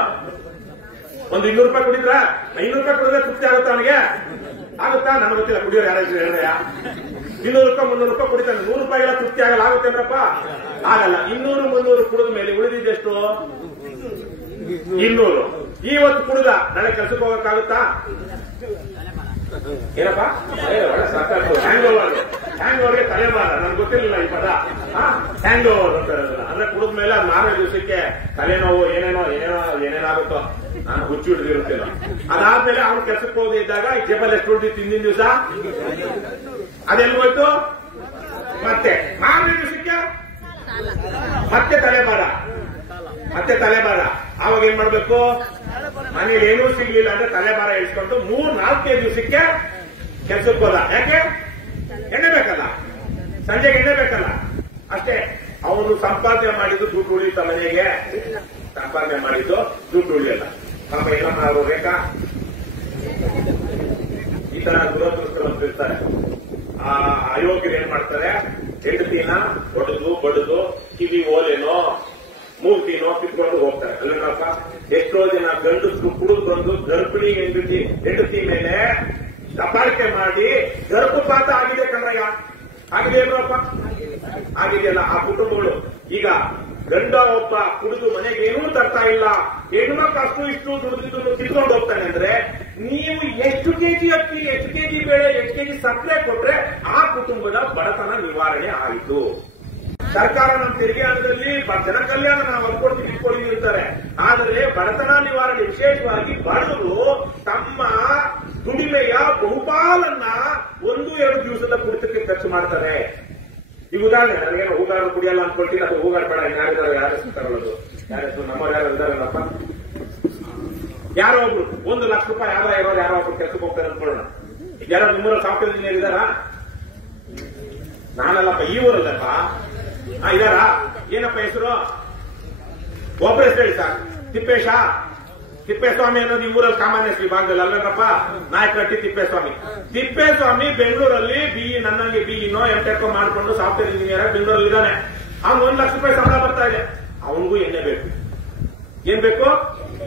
ಒಂದು 200 ರೂಪಾಯಿ ಕುಡಿದ್ರ 500 ರೂಪಾಯಿ ಕುಡಿದ್ರೆ ತೃಪ್ತಿ ಆಗುತ್ತಾ ಅವನಿಗೆ? ಆಗುತ್ತಾ? ನನಗೆ ಗೊತ್ತಿಲ್ಲ. ಕುಡಿಯೋರು ಯಾರು ಹೇಳಿದ್ರಯ್ಯ? 200 ರೂಪಾಯಿ 300 ರೂಪಾಯಿ ಕುಡಿತಾನೆ. 100 ರೂಪಾಯಿಗೆಲ್ಲ ತೃಪ್ತಿ ಆಗಲ್ಲ. ಆಗುತ್ತೆ ಅಂದ್ರಪ್ಪ? ಆಗಲ್ಲ. 200 300 ಕುಡಿದ ಮೇಲೆ ಉಳಿದಿದ್ದೆಷ್ಟು? 200. ಇವತ್ತು ಕುಡಿದ ನಾಳೆ ಕೆಲಸಕ್ಕೆ ಹೋಗಕ್ಕಾಗುತ್ತಾ? ಏನಪ್ಪ ಒಳ್ಳೆ ಸಾಕು. ಹ್ಯಾಂಗ್ ಓವರ್ಗೆ ತಲೆಮಾರ. ನನ್ಗೆ ಗೊತ್ತಿರಲಿಲ್ಲ ಈ ಪದ. ಹ್ಯಾಂಗ್ ಓವರ್ ಅಂತ ಅಂದ್ರೆ ಕುಡಿದ ಮೇಲೆ ಅದು 4 ದಿವಸಕ್ಕೆ ತಲೆನೋವು ಏನೇನಾಗುತ್ತೋ ನಾನು ಹುಚ್ಚು ಹಿಡಿದಿರುತ್ತೇನೋ. ಅದಾದ್ಮೇಲೆ ಅವ್ನು ಕೆಲಸಕ್ಕೆ ಹೋಗದೆ ಇದ್ದಾಗ ಈ ಜೇಬಲ್ ಎಷ್ಟು ಉಳಿದಿತ್ತು ಹಿಂದಿನ ದಿವಸ? ಅದೆಲ್ಲ ಹೋಯ್ತು. ಮತ್ತೆ 4 ದಿವಸಕ್ಕೆ ಮತ್ತೆ ತಲೆಮಾರ. ಆವಾಗ ಏನ್ ಮಾಡ್ಬೇಕು? ಮನೇಲಿ ಏನೂ ಸಿಗ್ಲಿಲ್ಲ ಅಂದ್ರೆ ತಲೆಮಾರ ಇಳಿಸ್ಕೊಂಡು 3-4 ದಿವಸಕ್ಕೆ ಕೆಲ್ಸಕ್ಕೆ ಹೋದ. ಯಾಕೆ? ಎಣ್ಣೆ ಬೇಕಲ್ಲ, ಸಂಜೆಗೆ ಎಣ್ಣೆ ಬೇಕಲ್ಲ. ಅಷ್ಟೇ. ಅವನು ಸಂಪಾದನೆ ಮಾಡಿದ್ದು ದುಡ್ಡು ಉಳಿತ ಮನೆಗೆ. ಸಂಪಾದನೆ ಮಾಡಿದ್ದು ದುಡ್ಡು ಉಳಿಯಲ್ಲ. ಪಾಪ ಎಲ್ಲ ಮಾಡೋರು ಬೇಕಾ? ಈ ತರ ದುರದೃಷ್ಟರು ಇರ್ತಾರೆ. ಆ ಅಯೋಗ್ಯರು ಏನ್ ಮಾಡ್ತಾರೆ? ಹೆಂಡತಿನ ಹೊಡೆದು ಬಡದು ಕಿವಿ ಓಲೆನೋ ಮೂರ್ತಿನೋ ಕಿತ್ಕೊಂಡು ಹೋಗ್ತಾರೆ. ಅಲ್ಲೇನಪ್ಪ? ಎಷ್ಟೋ ಜನ ಗಂಡಸರು ಕುಡಿದು ಬಂದು ಗರ್ಭಿಣಿ ಹೆಂಡತಿ ಮೇಲೆ ದಬ್ಬಾಳಿಕೆ ಮಾಡಿ ಗರ್ಭಪಾತ ಆಗಿದೆ ಕಣ್ರಯ್ಯ. ಆಗಿದೆ ಏನಪ್ಪ? ಆಗಿದೆಯಲ್ಲ ಆ ಕುಟುಂಬಗಳು. ಈಗ ಗಂಡ ಒಬ್ಬ ಕುಡಿದು ಮನೆಗೆ ಏನೂ ತರ್ತಾ ಇಲ್ಲ, ಹೆಣ್ಮಕ್ಳು ಅಷ್ಟು ಇಷ್ಟು ದುಡಿದು ಕಿತ್ಕೊಂಡು ಹೋಗ್ತಾನೆ ಅಂದ್ರೆ ನೀವು ಎಷ್ಟು ಕೆಜಿ ಅಕ್ಕಿ, ಎಷ್ಟು ಕೆಜಿ ಬೇಳೆ, ಎಷ್ಟು ಕೆಜಿ ಸಕ್ಕರೆ ಕೊಟ್ರೆ ಆ ಕುಟುಂಬದ ಬಡತನ ನಿವಾರಣೆ ಆಯಿತು. ಸರ್ಕಾರ ನಮ್ಮ ತೆರಿಗೆ ಹಣದಲ್ಲಿ ಜನಕಲ್ಯಾಣ ನಾವು ಅನ್ಕೊಡ್ತೀವಿ ಇಟ್ಕೊಳ್ತೀವಿ ಇರ್ತಾರೆ. ಆದರೆ ಬಡತನ ನಿವಾರಣೆ ವಿಶೇಷವಾಗಿ ಬಡವರು ತಮ್ಮ ದುಡಿಮೆಯ ಬಹುಪಾಲನ್ನ 1-2 ದಿವಸದ ಕುಡಿತಕ್ಕೆ ಖರ್ಚು ಮಾಡ್ತಾರೆ. ಈಗ ಉದಾಹರಣೆ, ನನಗೇನೋ ಹೂಗಾರು ಕುಡಿಯಲ್ಲ ಅನ್ಕೊಳ್ತೀನಿ, ಅದು ಹೂಗಾರು ಬೇಡ. ಯಾರಿದ್ದಾರೆ? ಯಾರು ಸಿಗ್ತಾರಲ್ಲದು? ಯಾರು ನಮ್ಮವ್ರು ಯಾರು ಇದ್ದಾರಲ್ಲಪ್ಪ? ಯಾರೋ ಒಬ್ರು 1 ಲಕ್ಷ ರೂಪಾಯಿ ಆದಾಯ ಇರೋರು ಯಾರೋ ಒಬ್ರು ಕೆಲಸಕ್ಕೆ ಹೋಗ್ತಾರೆ ಅನ್ಕೊಳ್ಳೋಣ. ಯಾರೋ ನಿಮ್ಮೂರ ಸಾಫ್ಟ್ವೇರ್ ಇಂಜಿನಿಯರ್ ಇದ್ದಾರಾ? ನಾನಲ್ಲಪ್ಪ, ಈ ಊರಲ್ಲಪ್ಪ. ಇದಾರ? ಏನಪ್ಪ ಹೆಸರು? ಒಬ್ಬ ಹೆಸರು ಹೇಳಿ ಸರ್. ತಿಪ್ಪೇಸ್ವಾಮಿ ಅನ್ನೋದು ಈ ಊರಲ್ಲಿ ಸಾಮಾನ್ಯ ಶ್ರೀ ಭಾಗದಲ್ಲಿ ಅಲ್ವೇನಪ್ಪ? ನಾಯಕಟ್ಟಿ ತಿಪ್ಪೇಸ್ವಾಮಿ ಬೆಂಗಳೂರಲ್ಲಿ ನನ್ನಂಗೆ BE-ನೋ M.Tech ಮಾಡ್ಕೊಂಡು ಸಾಫ್ಟ್ವೇರ್ ಇಂಜಿನಿಯರ್ ಬೆಂಗಳೂರಲ್ಲಿ ಇದ್ದಾನೆ. ಅವ್ನು 1 ಲಕ್ಷ ರೂಪಾಯಿ ಸಂಬಳ ಬರ್ತಾ ಇದೆ. ಅವನಿಗೂ ಎಣ್ಣೆ ಬೇಕು. ಏನ್ ಬೇಕು?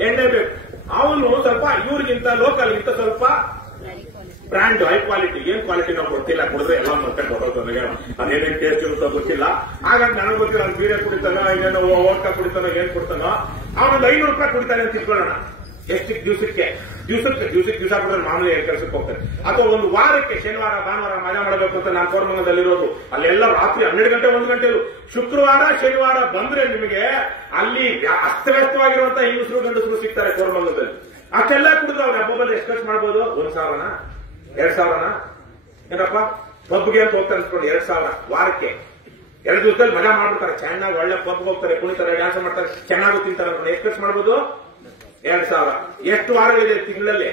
ಎಣ್ಣೆ ಬೇಕು. ಅವನು ಸ್ವಲ್ಪ ಇವ್ರಿಗಿಂತ ಲೋಕಲ್ಗಿಂತ ಸ್ವಲ್ಪ ಬ್ರ್ಯಾಂಡ್ ಹೈ ಕ್ವಾಲಿಟಿ. ಏನ್ ಕ್ವಾಲಿಟಿ ನಾವು ಗೊತ್ತಿಲ್ಲ, ಕುಡಿದ್ರೆ ಎಲ್ಲ ಮಾಡ್ಕೊಂಡು ಹೊರಟು. ಅದೇನೇನ್ ಟೇಸ್ಟ್ ಇರುತ್ತೋ ಗೊತ್ತಿಲ್ಲ. ಹಾಗಾಗಿ ನನಗೆ ಗೊತ್ತಿಲ್ಲ. ಅವ್ನು ಬೀರೆ ಕುಡಿತಾನೋ, ಇನ್ನೇನೋ ಓಟ್ಕಾ ಕುಡಿತಾನೋ, ಏನ್ ಕೊಡ್ತಾನೋ. ಅವನೊಂದು 500 ರೂಪಾಯಿ ಕುಡಿತಾನೆ ಅಂತ ತಿಳ್ಕೊಳ್ಳೋಣ. ಎಷ್ಟು ದಿವಸಕ್ಕೆ ಕೊಡಿದ್ರೆ ಮಾಮೂಲಿ ಕೆಲಸಕ್ಕೆ ಹೋಗ್ತಾರೆ. ಅಥವಾ ಒಂದು ವಾರಕ್ಕೆ ಶನಿವಾರ ಭಾನುವಾರ ಮಜಾ ಮಾಡಬೇಕು ಅಂತ ನಾನು ಕೋರಮಂಗಲದಲ್ಲಿರೋದು. ಅಲ್ಲೆಲ್ಲ ರಾತ್ರಿ 12 ಗಂಟೆ 1 ಗಂಟೆಲು ಶುಕ್ರವಾರ ಶನಿವಾರ ಬಂದ್ರೆ ನಿಮಗೆ ಅಲ್ಲಿ ಅಸ್ತವ್ಯಸ್ತವಾಗಿರುವಂತಹ ಹೆಂಗಸರು ಗಂಡಸರು ಸಿಗ್ತಾರೆ ಕೋರಮಂಗಲದಲ್ಲಿ. ಅಷ್ಟೆಲ್ಲ ಕುಡಿದು ಅವ್ರ ಹಬ್ಬದಲ್ಲಿ ಎಷ್ಟು ಖರ್ಚು ಮಾಡ್ಬೋದು? 1,000 2,000 ಏನಪ್ಪ? ಪಬ್ಗೆ ಅಂತ ಹೋಗ್ತಾರೆ ಅನ್ಸ್ಕೊಂಡು 2,000 ವಾರಕ್ಕೆ. 2 ದಿವಸದಲ್ಲಿ ಮಜಾ ಮಾಡ್ಬಿಡ್ತಾರೆ. ಚೆನ್ನಾಗಿ ಒಳ್ಳೆ ಪಬ್ಗೆ ಹೋಗ್ತಾರೆ, ಕುಣಿತಾರೆ, ಡ್ಯಾನ್ಸ್ ಮಾಡ್ತಾರೆ, ಚೆನ್ನಾಗೂ ತಿಂತಾರೆ. ಎಷ್ಟು ಖರ್ಚು ಮಾಡ್ಬೋದು? 2,000. ಎಷ್ಟು ವಾರಗಳಿದೆ ತಿಂಗಳಲ್ಲಿ?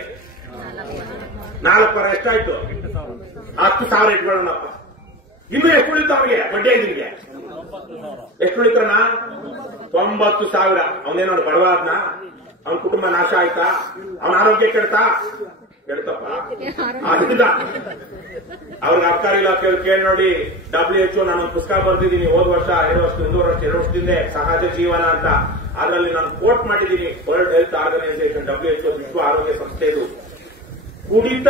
4 ವಾರ. ಎಷ್ಟಾಯ್ತು? 10,000 ಇಟ್ಕೊಳ್ಳೋಣಪ್ಪ. ಇನ್ನು ಎಷ್ಟು ಉಳಿತು ಅವನಿಗೆ ಬಡ್ಡಿ ನಿಮಗೆ ಎಷ್ಟು ಉಳಿತಾನ 90,000. ಅವನೇನೋ ಬಡವಾದ್ನ, ಅವನ ಕುಟುಂಬ ನಾಶ ಆಯ್ತಾ, ಅವನ ಆರೋಗ್ಯ ಕೆಡ್ತಾ ಕೆಡ್ತಪ್ಪ. ಅದರಿಂದ ಅವ್ರಿಗೆ ಅಬ್ಕಾರಿ ಇಲಾಖೆಯವ್ರು ಕೇಳಿ ನೋಡಿ. WHO ನಾನೊಂದು ಪುಸ್ತಕ ಬರ್ತಿದ್ದೀನಿ ಹೋದ ವರ್ಷ, 2 ವರ್ಷದಿಂದ ಸಹಜ ಜೀವನ ಅಂತ. ಅದರಲ್ಲಿ ನಾನು ಕೋಟ್ ಮಾಡಿದ್ದೀನಿ ವರ್ಲ್ಡ್ ಹೆಲ್ತ್ ಆರ್ಗನೈಸೇಷನ್, WHO ವಿಶ್ವ ಆರೋಗ್ಯ ಸಂಸ್ಥೆ. ಇದು ಕುಡಿತ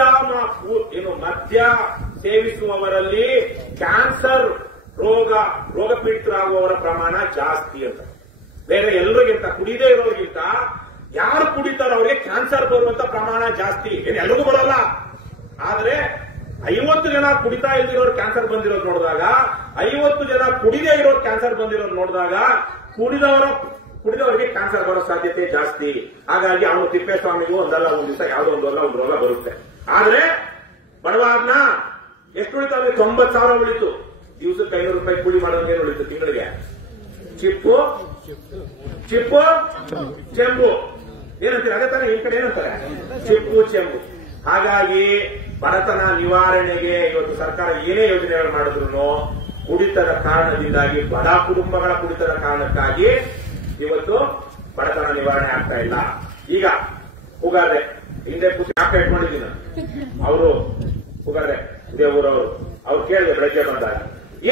ಮದ್ಯ ಸೇವಿಸುವವರಲ್ಲಿ ಕ್ಯಾನ್ಸರ್ ರೋಗ ಪೀಡಿತರಾಗುವವರ ಪ್ರಮಾಣ ಜಾಸ್ತಿ ಅಂತ. ಬೇರೆ ಎಲ್ಲರಿಗಿಂತ ಕುಡಿದೇ ಇರೋರಿಗಿಂತ ಯಾರು ಕುಡಿತಾರೋ ಅವರಿಗೆ ಕ್ಯಾನ್ಸರ್ ಬರುವಂತ ಪ್ರಮಾಣ ಜಾಸ್ತಿ. ಎಲ್ರಿಗೂ ಬರೋಲ್ಲ, ಆದ್ರೆ 50 ಜನ ಕುಡಿತಾ ಇಲ್ದಿರೋರು ಕ್ಯಾನ್ಸರ್ ಬಂದಿರೋದು ನೋಡಿದಾಗ, 50 ಜನ ಕುಡಿದೇ ಇರೋರು ಕ್ಯಾನ್ಸರ್ ಬಂದಿರೋದು ನೋಡಿದಾಗ ಕುಡಿದವರಿಗೆ ಕ್ಯಾನ್ಸರ್ ಬರೋ ಸಾಧ್ಯತೆ ಜಾಸ್ತಿ. ಹಾಗಾಗಿ ಅವನು ತಿಪ್ಪೇಸ್ವಾಮಿಗೂ ಒಂದ್ ದಿವಸ ಯಾವುದೋ ಒಂದು ರೋಗ ಬರುತ್ತೆ. ಆದ್ರೆ ಬಡವಾದ್ನ ಎಷ್ಟು ಉಳಿತಾವೆ? 90,000 ಉಳಿತು. ದಿವಸಕ್ಕೆ 500 ರೂಪಾಯಿ ಕೂಲಿ ಮಾಡೋದೇನು ಉಳಿತು ತಿಂಗಳಿಗೆ? ಚಿಪ್ಪು ಚೆಂಬು ಏನಂತೀರ? ಅದೇ ತರ ಈ ಕಡೆ ಏನಂತಾರೆ? ಚಿಪ್ಪು ಚೆಂಬು. ಹಾಗಾಗಿ ಬಡತನ ನಿವಾರಣೆಗೆ ಇವತ್ತು ಸರ್ಕಾರ ಏನೇ ಯೋಜನೆಗಳು ಮಾಡಿದ್ರು ಕುಡಿತದ ಕಾರಣದಿಂದಾಗಿ, ಬಡ ಕುಟುಂಬಗಳ ಕುಡಿತದ ಕಾರಣಕ್ಕಾಗಿ ಇವತ್ತು ಬಡತನ ನಿವಾರಣೆ ಆಗ್ತಾ ಇಲ್ಲ. ಈಗ ಉಗಾದೆ ಹಿಂದೆ ಯಾಕೆ ಇಟ್ಕೊಂಡಿದ್ದೀನಿ, ಅವರು ಉಗಾದೆ ಇದೇ ಊರವರು, ಅವ್ರು ಕೇಳಿದೆ ಬೆಳಗ್ಗೆ ಬಂದಾಗ,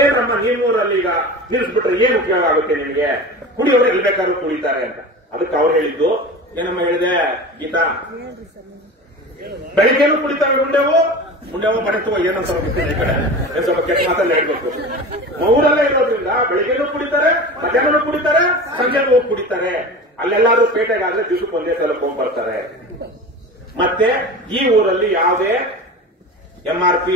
ಏನಮ್ಮ ನಿಮ್ಮೂರಲ್ಲಿ ಈಗ ನಿಲ್ಲಿಸ್ಬಿಟ್ರೆ ಏನು ಉಪಯೋಗ ಆಗುತ್ತೆ ನಿಮಗೆ? ಕುಡಿಯೋರು ಎಲ್ಲಿ ಬೇಕಾದ್ರೂ ಕುಡಿತಾರೆ ಅಂತ. ಅದಕ್ಕೆ ಅವ್ರು ಹೇಳಿದ್ದು ಏನಮ್ಮ ಹೇಳಿದೆ ಗೀತಾ, ಬೆಳಿಗ್ಗೆನೂ ಕುಡಿತಾರೆ ಮುಂಡೆವು ಬಡತುವ ಏನಂತ ಈ ಕಡೆ ಸ್ವಲ್ಪ ಕೆಟ್ಟ ಮಾತಲ್ಲಿ ಹೇಳ್ಬೇಕು. ಊರಲ್ಲೇ ಇರೋದ್ರಿಂದ ಬೆಳಿಗ್ಗೆನೂ ಕುಡಿತಾರೆ, ಮಧ್ಯಾಹ್ನನೂ ಕುಡಿತಾರೆ, ಸಂಜೆನೂ ಹೋಗಿ ಕುಡಿತಾರೆ. ಅಲ್ಲೆಲ್ಲಾದ್ರೂ ಪೇಟೆಗಾದ್ರೆ ದಿವಸಕ್ಕೆ ಒಂದೇ ಸಲ ಹೋಗಿ ಬರ್ತಾರೆ. ಮತ್ತೆ ಈ ಊರಲ್ಲಿ ಯಾವುದೇ MRP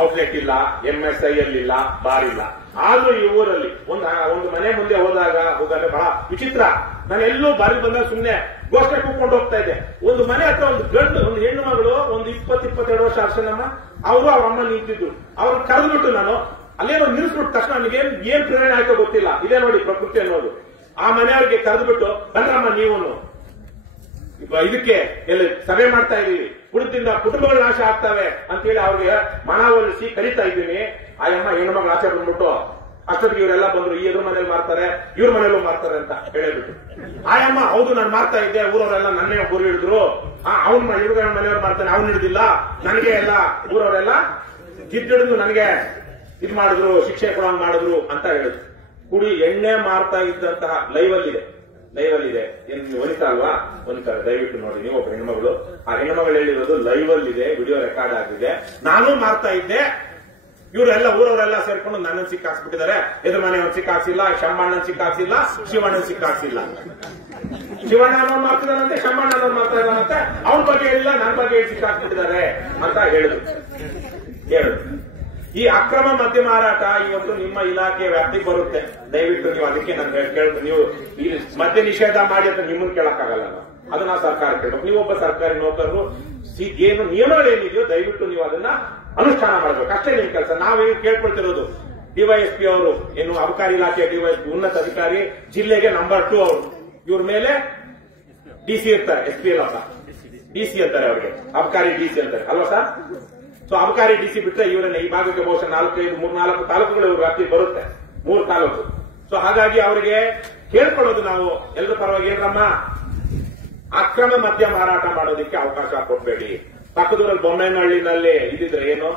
ಔಟ್ಲೆಟ್ ಇಲ್ಲ, MSIL ಇಲ್ಲ, ಬಾರ್ ಇಲ್ಲ. ಆದ್ರೂ ಈ ಊರಲ್ಲಿ ಒಂದು ಮನೆ ಮುಂದೆ ಹೋಗಾದ್ರೆ ಬಹಳ ವಿಚಿತ್ರ. ನಾನು ಎಲ್ಲೂ ಬಾರಿ ಬಂದಾಗ ಸುಮ್ಮನೆ ಗೋಷ್ಠಿ ಕೂತ್ಕೊಂಡು ಹೋಗ್ತಾ ಇದ್ದೆ. ಒಂದು ಮನೆ ಹತ್ರ ಒಂದು ಹೆಣ್ಣು ಮಗಳು, ಒಂದು 20-22 ವರ್ಷ ಅರ್ಶನಮ್ಮ, ಅವರು ಅವ್ರ ಅಮ್ಮ ನಿಂತಿದ್ರು. ಅವ್ರನ್ನ ಕರೆದ್ಬಿಟ್ಟು ನಾನು ಅಲ್ಲೇನೋ ನಿಲ್ಲಿಸ್ಬಿಟ್ಟು ತಕ್ಷಣ ನನಗೆ ಏನ್ ಪ್ರೇರಣೆ ಆಯ್ತೋ ಗೊತ್ತಿಲ್ಲ. ಇದೇ ನೋಡಿ ಪ್ರಕೃತಿ ಅನ್ನೋದು. ಆ ಮನೆಯವ್ರಿಗೆ ಕರೆದ್ಬಿಟ್ಟು ಬಂದ್ರಮ್ಮ ನೀವು ಇದಕ್ಕೆ ಎಲ್ಲಿ ಸಭೆ ಮಾಡ್ತಾ ಇದೀವಿ, ಕುಡಿತದಿಂದ ಕುಟುಂಬಗಳು ನಾಶ ಆಗ್ತವೆ ಅಂತೇಳಿ ಅವ್ರಿಗೆ ಮನವೊಲಿಸಿ ಕರೀತಾ ಇದ್ದೀನಿ. ಆ ಅಮ್ಮ ಹೆಣ್ಮಗಳು ಆಚೆ ಬಂದ್ಬಿಟ್ಟು ಅಷ್ಟೊತ್ತಿಗೆ ಇವರೆಲ್ಲ ಬಂದ್ರು, ಈ ಎದುರು ಮನೇಲಿ ಮಾರ್ತಾರೆ, ಇವ್ರ ಮನೇಲೂ ಮಾರ್ತಾರೆ ಅಂತ ಹೇಳಿಬಿಟ್ಟು. ಆಯಮ್ಮ ಹೌದು ನಾನು ಮಾರ್ತಾ ಇದ್ದೆ, ಊರವರೆಲ್ಲ ನನ್ನೇ ಗುರು ಹಿಡಿದ್ರು, ಇವ್ರ ಮನೆಯವ್ರು ಮಾಡ್ತಾನೆ, ಅವ್ನು ಹಿಡಿದಿಲ್ಲ, ನನಗೆ ಎಲ್ಲ ಊರವರೆಲ್ಲ ಗಿಡ್ಡಿಡಿದು ನನಗೆ ಇದು ಮಾಡಿದ್ರು, ಶಿಕ್ಷೆ ಕೊಡಂಗ್ ಮಾಡಿದ್ರು ಅಂತ ಹೇಳಿದ್ರು. ಕುಡಿ ಎಣ್ಣೆ ಮಾರ್ತಾ ಇದ್ದಂತಹ ಲೈವಲ್ಲಿದೆ ಏನು ವನಿತಾ ಅಲ್ವಾ? ವನಿತಾರೆ, ದಯವಿಟ್ಟು ನೋಡಿ. ನೀವು ಒಬ್ಬ ಹೆಣ್ಮಗಳು, ಆ ಹೆಣ್ಮಗಳು ಹೇಳಿರೋದು ಲೈವಲ್ಲಿದೆ, ವಿಡಿಯೋ ರೆಕಾರ್ಡ್ ಆಗಿದೆ. ನಾನು ಮಾರ್ತಾ ಇದ್ದೆ, ಇವರೆಲ್ಲ ಊರವರೆಲ್ಲ ಸೇರ್ಕೊಂಡು ನನ್ನನ್ನು ಸಿಕ್ಕಾಕ್ಸ್ಬಿಟ್ಟಿದ್ದಾರೆ. ಎದುರು ಮನೆಯವ್ನು ಸಿಕ್ಕಾಕ್ಸಿಲ್ಲ, ಶಂಬಣ್ಣನ್ ಸಿಕ್ಕಾಕ್ಸಿಲ್ಲ, ಶಿವಣ್ಣನ್ ಸಿಕ್ಕಾಕ್ಸಿಲ್ಲ. ಶಿವಣ್ಣ ಅನ್ನೋನ್ ಮಾಡ್ತಿದ್ದಾನಂತೆ, ಶಂಬಣ್ಣ ಅನ್ನೋನ್ ಮಾಡ್ತಾ ಇದ್ದಾನಂತೆ, ಅವನ ಬಗ್ಗೆ ಹೇಳಿಲ್ಲ, ನನ್ನ ಬಗ್ಗೆ ಸಿಕ್ಕಾಕ್ಬಿಟ್ಟಿದ್ದಾರೆ ಅಂತ ಹೇಳಿದ್ರು. ಈ ಅಕ್ರಮ ಮದ್ಯ ಮಾರಾಟ ಇವತ್ತು ನಿಮ್ಮ ಇಲಾಖೆ ವ್ಯಾಪ್ತಿಗೆ ಬರುತ್ತೆ. ದಯವಿಟ್ಟು ನೀವು ಅದಕ್ಕೆ ನಾನು ನೀವು ಈ ಮದ್ಯ ನಿಷೇಧ ಮಾಡಿ ಅಂತ ನಿಮ್ಮನ್ನು ಕೇಳಕ್ಕಾಗಲ್ಲ. ಅದನ್ನ ಸರ್ಕಾರ ಕೇಳಬೇಕು. ನೀವೊಬ್ಬ ಸರ್ಕಾರಿ ನೌಕರರು, ಏನು ನಿಯಮಗಳೇನಿದೆಯೋ ದಯವಿಟ್ಟು ನೀವು ಅದನ್ನ ಅನುಷ್ಠಾನ ಮಾಡಬೇಕು. ಅಷ್ಟೇ ನಿಮ್ ಕೆಲಸ. ನಾವೇನು ಕೇಳ್ಕೊಳ್ತಿರೋದು, DYSP ಅವರು ಏನು ಅಬಕಾರಿ ಇಲಾಖೆ DYSP ಉನ್ನತ ಅಧಿಕಾರಿ, ಜಿಲ್ಲೆಗೆ ನಂಬರ್ 2 ಅವರು. ಇವ್ರ ಮೇಲೆ DC ಇರ್ತಾರೆ, SP ಅಲ್ಲ ಸರ್, DC ಅಂತಾರೆ ಅವ್ರಿಗೆ, ಅಬಕಾರಿ DC ಅಂತಾರೆ ಅಲ್ವಾ ಸರ್? ಸೊ ಅಬಕಾರಿ DC ಬಿಟ್ಟರೆ ಇವರನ್ನ ಈ ಭಾಗಕ್ಕೆ ಬಹುಶಃ 4 ತಾಲೂಕುಗಳು ಇವ್ರ ವ್ಯಾಪ್ತಿಗೆ ಬರುತ್ತೆ, 3 ತಾಲೂಕು. ಸೊ ಹಾಗಾಗಿ ಅವರಿಗೆ ಕೇಳ್ಕೊಳ್ಳೋದು ನಾವು ಎಲ್ಲರ ಪರವಾಗಿ, ಏನಮ್ಮ ಅಕ್ರಮ ಮದ್ಯ ಮಾರಾಟ ಮಾಡೋದಕ್ಕೆ ಅವಕಾಶ ಕೊಡಬೇಡಿ. ಪಕ್ಕದೂರಲ್ಲಿ ಬೊಮ್ಮೇನಹಳ್ಳಿನಲ್ಲಿ ಇದಿದ್ರೆ ಏನು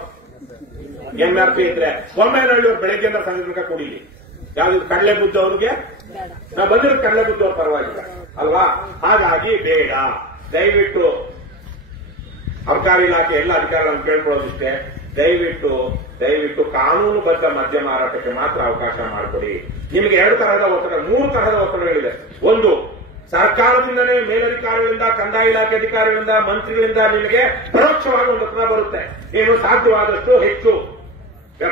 MRP ಇದ್ರೆ ಬೊಮ್ಮೇನಹಳ್ಳಿ ಅವ್ರು ಬೆಳಗ್ಗೆಯಿಂದ ಸಂಜೆ ತನಕ ಕುಡಿಲಿ. ಯಾವ್ದು ಕಡಲೆ ಬುದ್ಧ ಅವ್ರಿಗೆ ನಾವು ಬಂದಿರೋ ಕಡಲೆ ಬುದ್ಧ ಅವ್ರ ಪರವಾಗಿಲ್ಲ ಅಲ್ವಾ? ಹಾಗಾಗಿ ಬೇಡ. ದಯವಿಟ್ಟು ಅಬಕಾರಿ ಇಲಾಖೆ ಎಲ್ಲ ಅಧಿಕಾರಿಗಳನ್ನು ಕೇಳ್ಕೊಳ್ಳೋದಿಷ್ಟೇ, ದಯವಿಟ್ಟು ಕಾನೂನುಬದ್ಧ ಮದ್ಯ ಮಾರಾಟಕ್ಕೆ ಮಾತ್ರ ಅವಕಾಶ ಮಾಡಿಕೊಡಿ. ನಿಮಗೆ 2 ತರಹದ ಒತ್ತಡ, 3 ತರಹದ ಒತ್ತಡಗಳಿದೆ. ಒಂದು, ಸರ್ಕಾರದಿಂದನೇ ಮೇಲಧಿಕಾರಿಗಳಿಂದ, ಕಂದಾಯ ಇಲಾಖೆ ಅಧಿಕಾರಿಗಳಿಂದ, ಮಂತ್ರಿಗಳಿಂದ ನಿಮಗೆ ಪರೋಕ್ಷವಾಗಿ ಒಂದು ಒತ್ತಡ ಬರುತ್ತೆ. ಏನು ಸಾಧ್ಯವಾದಷ್ಟು ಹೆಚ್ಚು